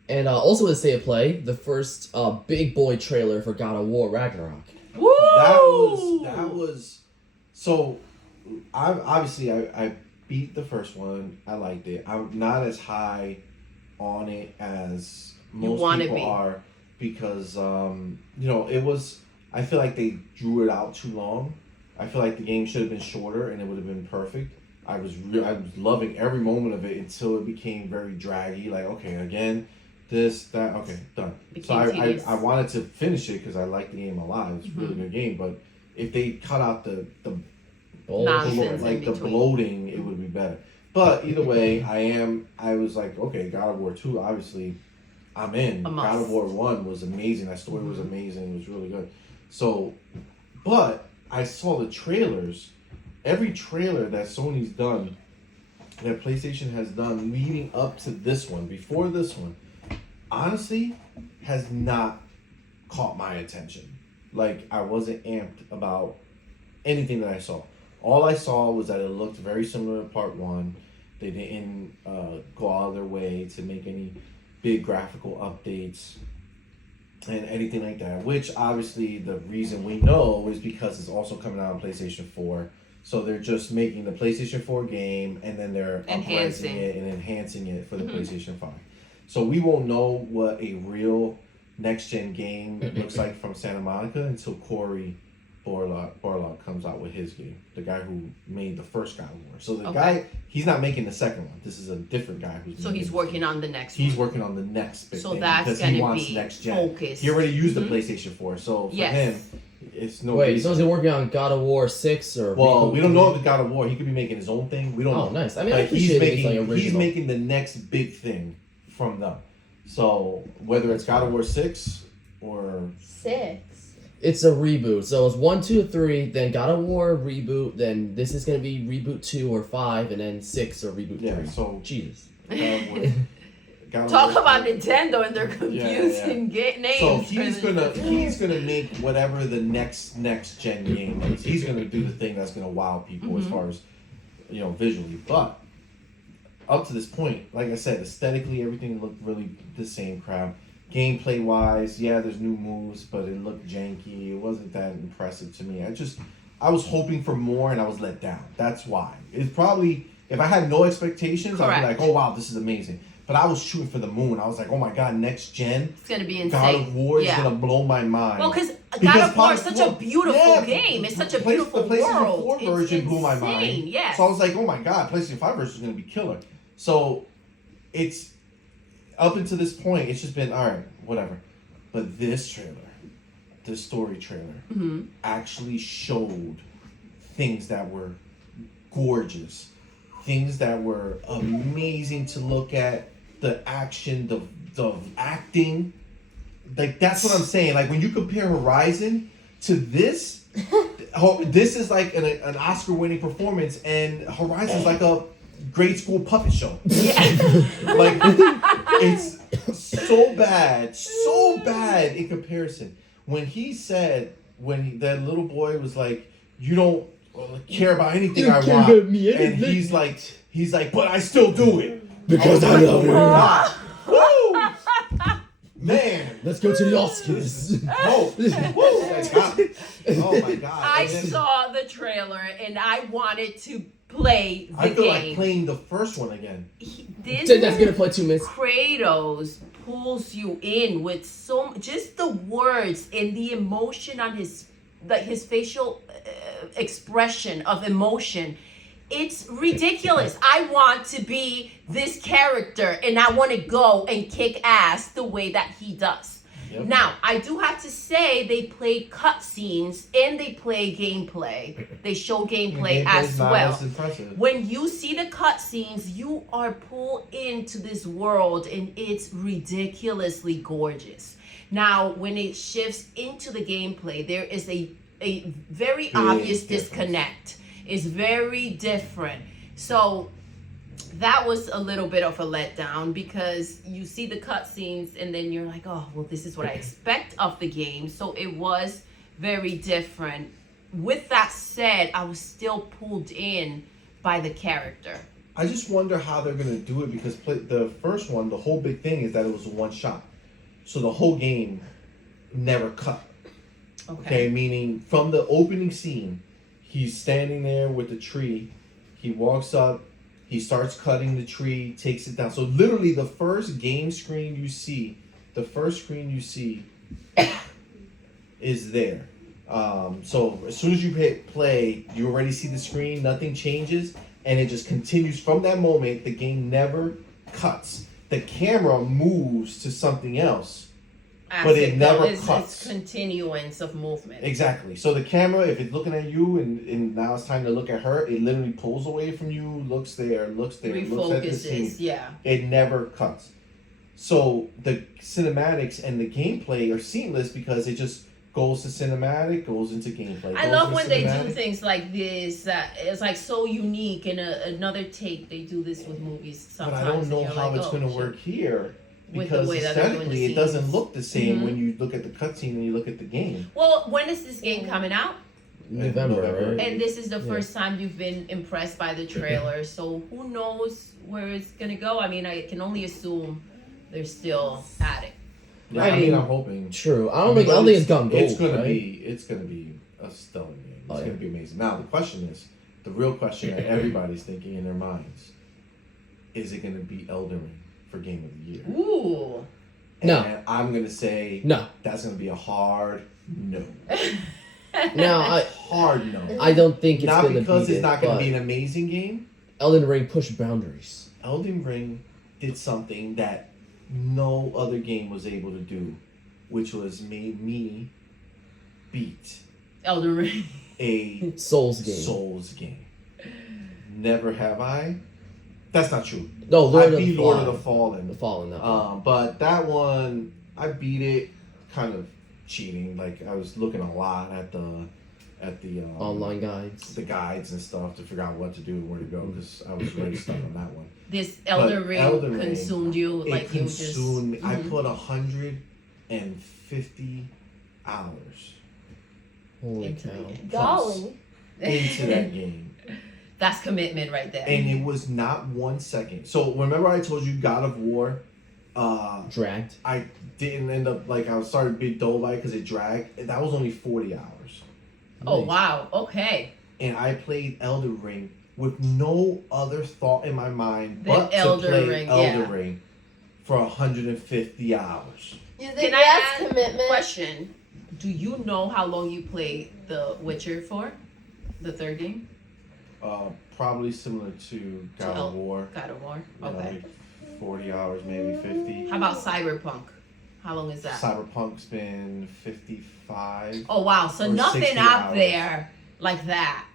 And also with State of Play, the first big boy trailer for God of War Ragnarok. Woo! That was so. I beat the first one. I liked it. I'm not as high on it as most people are because it was. I feel like they drew it out too long. I feel like the game should have been shorter and it would have been perfect. I was loving every moment of it until it became very draggy. Like, okay, again, this, that, okay, done. So I wanted to finish it because I liked the game a lot. It was a really good game. But if they cut out the bloating, it would be better. But either way, I was like, okay, God of War 2, obviously, I'm in. God of War 1 was amazing. That story was amazing. It was really good. So, but I saw the trailers. Every trailer that Sony's done, that PlayStation has done leading up to this one, before this one, honestly, has not caught my attention. Like, I wasn't amped about anything that I saw. All I saw was that it looked very similar to Part 1. They didn't go out of their way to make any big graphical updates and anything like that, which obviously the reason we know is because it's also coming out on PlayStation 4. So they're just making the PlayStation 4 game and then they're uprising it and enhancing it for the PlayStation 5. So we won't know what a real next-gen game looks like from Santa Monica until Corey Barlog comes out with his game. The guy who made the first God of War. So the guy, he's not making the second one. This is a different guy. He's working on the next one. He's working on the next big thing. So that's going to be next gen. focused. He already used the PlayStation 4. So for him, it's no Wait, reason. so is he working on God of War 6 or... Well, we don't know if the God of War. He could be making his own thing. We don't know. Oh, nice. I mean, like, he's original. making the next big thing from them. So whether it's God of War 6 or... 6. It's a reboot. So it's 1, 2, 3, then God of War reboot, then this is going to be reboot 2 or 5, and then 6 or reboot 3. Yeah, so... Jesus. Talk about Nintendo and their confusing names. So he's gonna make whatever the next gen game is. He's gonna do the thing that's gonna wow people as far as visually. But up to this point, like I said, aesthetically everything looked really the same crap. Gameplay wise, yeah, there's new moves, but it looked janky. It wasn't that impressive to me. I was hoping for more and I was let down. That's why. It's probably, if I had no expectations, I'd be like, oh wow, this is amazing. But I was shooting for the moon. I was like, oh my god, next gen. It's going to be insane. God of War is going to blow my mind. Well, because God of War is such a beautiful game. It's such a beautiful world. The PlayStation 4 version blew my mind. Yes. So I was like, oh my god, PlayStation 5 version is going to be killer. So it's, up until this point, it's just been, all right, whatever. But this trailer, this story trailer, actually showed things that were gorgeous. Things that were amazing to look at. The action, the acting. Like, that's what I'm saying. Like, when you compare Horizon to this, this is like an Oscar-winning performance, and Horizon's like grade school puppet show. Yeah. Like, it's so bad in comparison. When he said, that little boy was like, you don't care about anything I want, and he's like, but I still do it Because I love you. Woo! Man, Let's go to the Oscars. oh, woo! Oh my God! I And then saw the trailer and I wanted to play the I feel game. like playing the first one again. This That's gonna play 2 minutes. Kratos pulls you in with just the words and the emotion on his facial expression of emotion. It's ridiculous. I want to be this character and I want to go and kick ass the way that he does. Yep. Now, I do have to say they played cutscenes and they play gameplay. They show gameplay Gameplay's as not well. as impressive. When you see the cutscenes, you are pulled into this world and it's ridiculously gorgeous. Now, when it shifts into the gameplay, there is a very obvious disconnect. It's very different. So that was a little bit of a letdown because you see the cutscenes and then you're like, oh, well, this is what I expect of the game. So it was very different. With that said, I was still pulled in by the character. I just wonder how they're gonna do it because the first one, the whole big thing is that it was one shot, so the whole game never cut. Okay, meaning from the opening scene, he's standing there with the tree. He walks up. He starts cutting the tree, takes it down. So literally the first game screen you see, is there. So as soon as you hit play, you already see the screen, nothing changes, and it just continues from that moment. The game never cuts. The camera moves to something else, but it never cuts. It's continuance of movement. Exactly. So the camera, if it's looking at you and now it's time to look at her, it literally pulls away from you, looks there, looks at the scene. Refocuses, yeah. It never cuts. So the cinematics and the gameplay are seamless because it just goes to cinematic, goes into gameplay. I love when they do things like this. It's like so unique and another take. They do this with movies sometimes. But I don't know how it's going to work here. Because aesthetically, it doesn't look the same when you look at the cutscene and you look at the game. Well, when is this game coming out? November, right? And this is the first time you've been impressed by the trailer, so who knows where it's gonna go? I mean, I can only assume they're still at it. Yeah, I mean, I'm hoping. True. I don't think it's gone gold. It's gonna right? be a stellar game. It's gonna be amazing. Now the real question that everybody's thinking in their minds, is it gonna be Elden Ring for Game of the Year? Ooh. And I'm gonna say no. That's gonna be a hard no. Hard no. I don't think it's not gonna because be it's not gonna be an amazing game. Elden Ring pushed boundaries. Elden Ring did something that no other game was able to do, which was made me beat Elden Ring. A Souls game. Never have I. That's not true. No, Lord of the Fallen. The Fallen. No. But that one, I beat it kind of cheating. Like I was looking a lot at the online guides, the guides and stuff to figure out what to do and where to go because I was already stuck on that one. This Elden Ring consumed you like you just. Me. I put 150 hours. Holy cow! Golly. Into that game. That's commitment right there. And it was not 1 second. So remember I told you God of War dragged. I didn't end up I was started big dull by it because it dragged. That was only 40 hours. Oh wow! Okay. And I played Elden Ring with no other thought in my mind but to play Elden Ring for 150 hours. You think Can that's I add commitment? Question: do you know how long you played The Witcher for? The third game? Probably similar to God of War. God of War. Okay. Like 40 hours, maybe 50. How about Cyberpunk? How long is that? Cyberpunk's been 55. Oh wow! So nothing out there like that.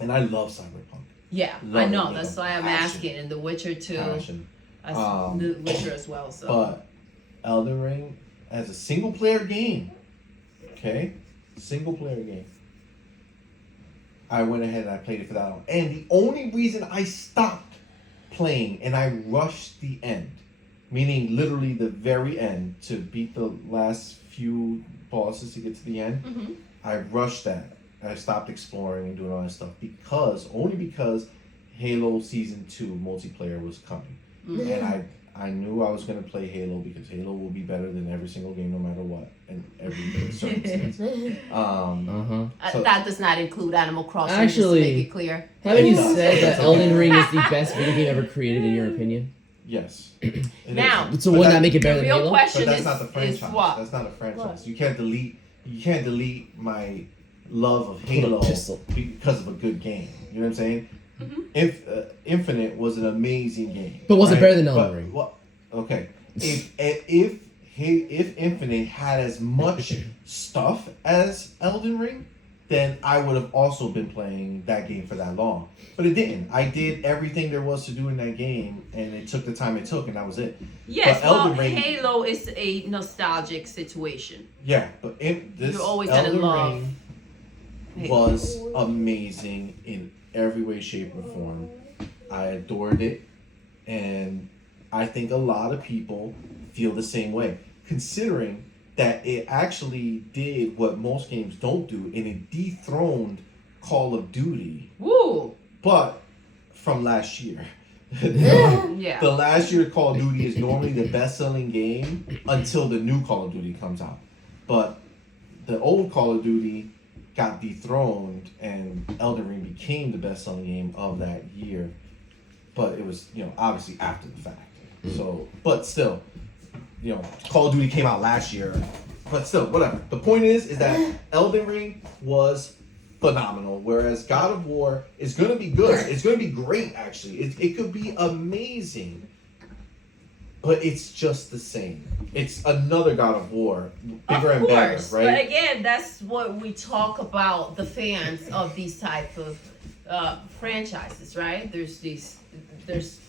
And I love Cyberpunk. Yeah, I know. That's why I'm asking. And The Witcher 2. The Witcher as well. So. But Elden Ring as a single player game. Okay, single player game. I went ahead and I played it for that long. And the only reason I stopped playing and I rushed the end, meaning literally the very end to beat the last few bosses to get to the end. Mm-hmm. I rushed that. I stopped exploring and doing all that stuff only because Halo Season 2 multiplayer was coming. Mm-hmm. And I knew I was going to play Halo because Halo will be better than every single game no matter what in every circumstance. So, that does not include Animal Crossing, Actually, just to make it clear. Haven't you It does. said that Elden Ring is the best video game ever created in your opinion? yes. Now, So But would that- that make it The better than real Halo? question But that's is, not the is franchise. what? That's not a franchise. What? You can't delete my love of Put a Halo pistol. because of a good game. You know what I'm saying? Mm-hmm. Infinite was an amazing game. But was it right? better than Elden But- Ring? Well, okay. If Infinite had as much stuff as Elden Ring, then I would have also been playing that game for that long. But it didn't. I did everything there was to do in that game, and it took the time it took, and that was it. Yes, But well, Elden Ring- Halo is a nostalgic situation. Yeah, but this You're always gonna Elden love Ring Halo. was amazing in every way, shape, or form. I adored it, and I think a lot of people feel the same way, considering that it actually did what most games don't do, and it dethroned Call of Duty, Woo! but from last year. Yeah. The last year Call of Duty is normally the best-selling game until the new Call of Duty comes out. But the old Call of Duty got dethroned, and Elden Ring became the best-selling game of that year. But it was, obviously after the fact. So, but still, Call of Duty came out last year. But still, whatever. The point is that Elden Ring was phenomenal, whereas God of War is going to be good. It's going to be great, actually. It could be amazing. But it's just the same. It's another God of War, bigger and better, But right? again, that's what we talk about, the fans of these type of franchises, right? There's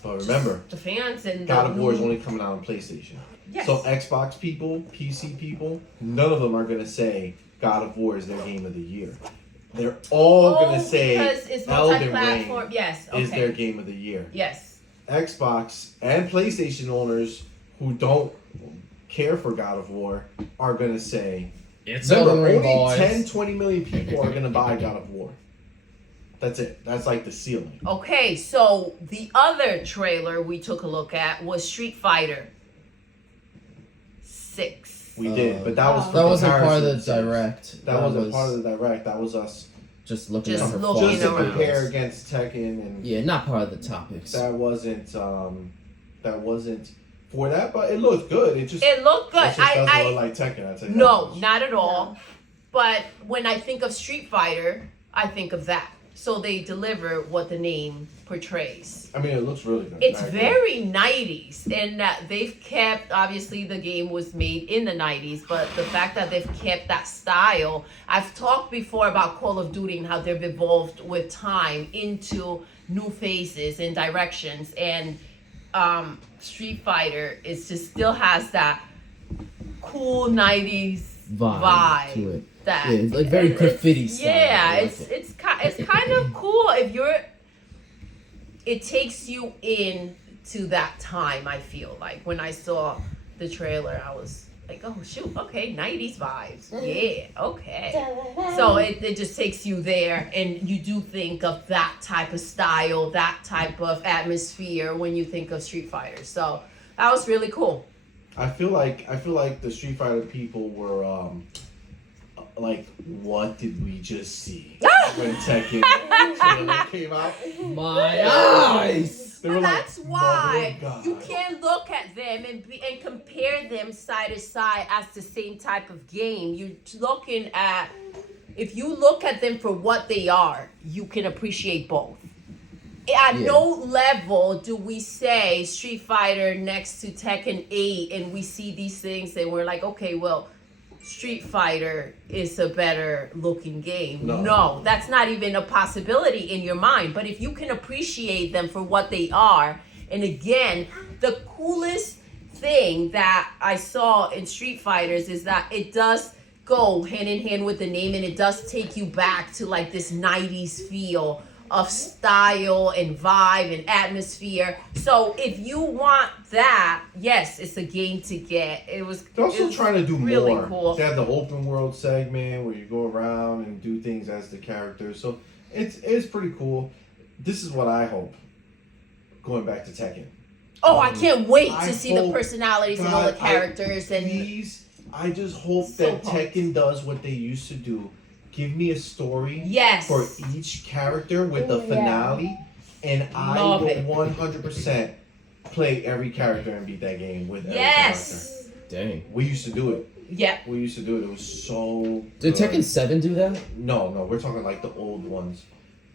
But remember, the fans and God the of War is new- only coming out on PlayStation. Yes. So Xbox people, PC people, none of them are going to say God of War is their game of the year. They're all going to say because it's Elden multi-platform. Ring Yes. Okay. is their game of the year. Yes. Xbox and PlayStation owners who don't care for God of War are going to say, It's remember, Elden Ring, only boys. 10, 20 million people are going to buy God of War. That's it. That's like the ceiling. Okay, so the other trailer we took a look at was Street Fighter 6. We did, but that was for That wasn't part of the comparison's sake. direct. That wasn't part of the direct. That was us just looking Just at her looking just to around. compare against Tekken, and Yeah, not part of the topics. that wasn't for that. But it looked good. It just It looked good. it just doesn't I look like Tekken. I'll tell you no, that much. not at all. But when I think of Street Fighter, I think of that. So they deliver what the name portrays. I mean, it looks really good. It's I agree. very 90s, and they've kept, obviously the game was made in the 90s, but the fact that they've kept that style. I've talked before about Call of Duty and how they've evolved with time into new phases and directions, and Street Fighter still has that cool 90s vibe to it. that Yeah, it's like very graffiti it's- style. Yeah, I like it's kind of cool if you're. It takes you in to that time. I feel like when I saw the trailer, I was like, oh shoot, okay, 90s vibes, yeah, okay. So it just takes you there, and you do think of that type of style, that type of atmosphere when you think of Street Fighter. So that was really cool. I feel like the Street Fighter people were like, what did we just see when Tekken trailer came out? My eyes! They But were like, that's why "Mother of you God." can't look at them and compare them side to side as the same type of game. You're looking at, if you look at them for what they are, you can appreciate both. At Yeah. no level do we say Street Fighter next to Tekken 8 and we see these things and we're like, okay, well, Street Fighter is a better looking game. No, that's not even a possibility in your mind. But if you can appreciate them for what they are, and again, the coolest thing that I saw in Street Fighters is that it does go hand in hand with the name, and it does take you back to like this 90s feel of style and vibe and atmosphere. So if you want that, yes, it's a game to get. They're also trying to do really more. cool. They have the open world segment where you go around and do things as the characters. So it's pretty cool. This is what I hope. Going back to Tekken. Oh, I can't wait I to see the hope- personalities and all the characters I just hope So that pumped. Tekken does what they used to do. Give me a story Yes. for each character with the Yeah. finale, and I Love will it. 100% play every character and beat that game with every Yes. Dang. character. We used to do it. Yeah. We used to do it. It was so Did good. Tekken 7 do that? No, we're talking like the old ones.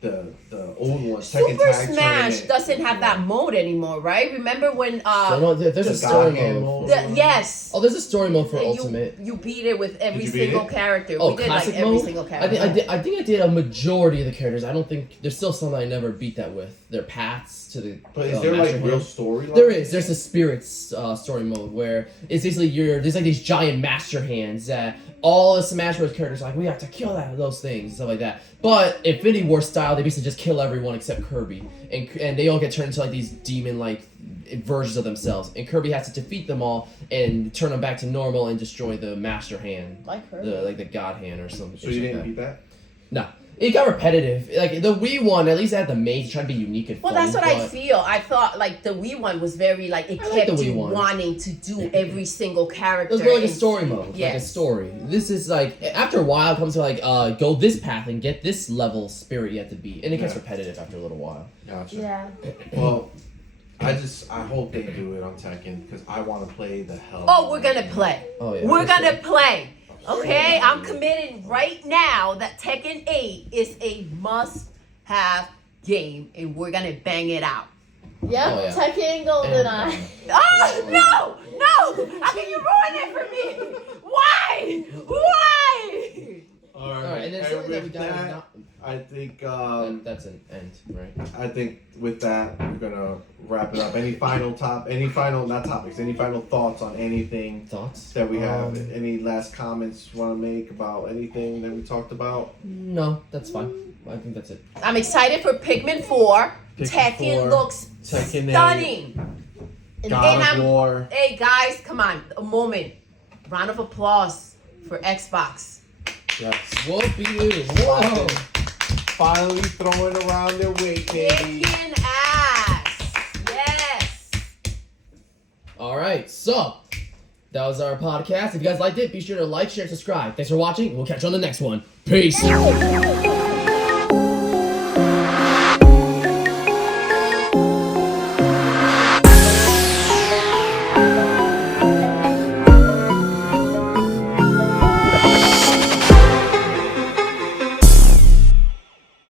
The old ones. Super Tekken Tag Smash Tournament. doesn't have that mode anymore, right? Remember when So, no, there's a The story God-hand mode. mode. yes. Oh, there's a story mode for And Ultimate. You beat it with every Did you beat single it? character. Oh, We did like classic every mode? single I character. think I did a majority of the characters. I don't think there's still some that I never beat that with. Their paths to the. But is there Master like real Hand. story? There is. There's a spirits story mode where it's basically there's like these giant master hands that all the Smash Bros. Characters are like, we have to kill those things and stuff like that. But Infinity War style, they basically just kill everyone except Kirby, and they all get turned into like these demon like versions of themselves, and Kirby has to defeat them all and turn them back to normal and destroy the master hand, Like her. the god hand or something. So you didn't beat that? No. It got repetitive. Like the Wii one, at least it had the maze trying to be unique and Well, fun. that's what I but- feel. I thought like the Wii one was very like it I like kept the Wii you one. wanting to do every single It character. was more like a and- story mode, like a Yes. story. This is like after a while, it comes to like go this path and get this level spirit you have to beat, and it gets Yeah. repetitive after a little while. Gotcha. Yeah. Well, I hope they do it on Tekken because I want to play the hell. Oh, we're gonna play. Oh yeah, We're for gonna sure. play. Okay, I'm committing right now that Tekken 8 is a must-have game, and we're gonna bang it out. Yep. Oh, yeah. Tekken GoldenEye. Oh no! How can you ruin it for me? Why? Why? All right. All right, and then something that we with got. that, I think That's an end, right? I think with that we're gonna wrap it up. Any final thoughts on anything Thoughts that we have? Any last comments you want to make about anything that we talked about? No, that's fine. I think that's it. I'm excited for Pikmin 4. Pikmin Tekken 4, looks Tekken 8, stunning. God of War. Hey guys, come on, a moment. Round of applause for Xbox. Yes. Whoopie! Whoa! Finally throwing around their weight, baby. Kicking ass. Yes. All right, so that was our podcast. If you guys liked it, be sure to like, share, subscribe. Thanks for watching, and we'll catch you on the next one. Peace.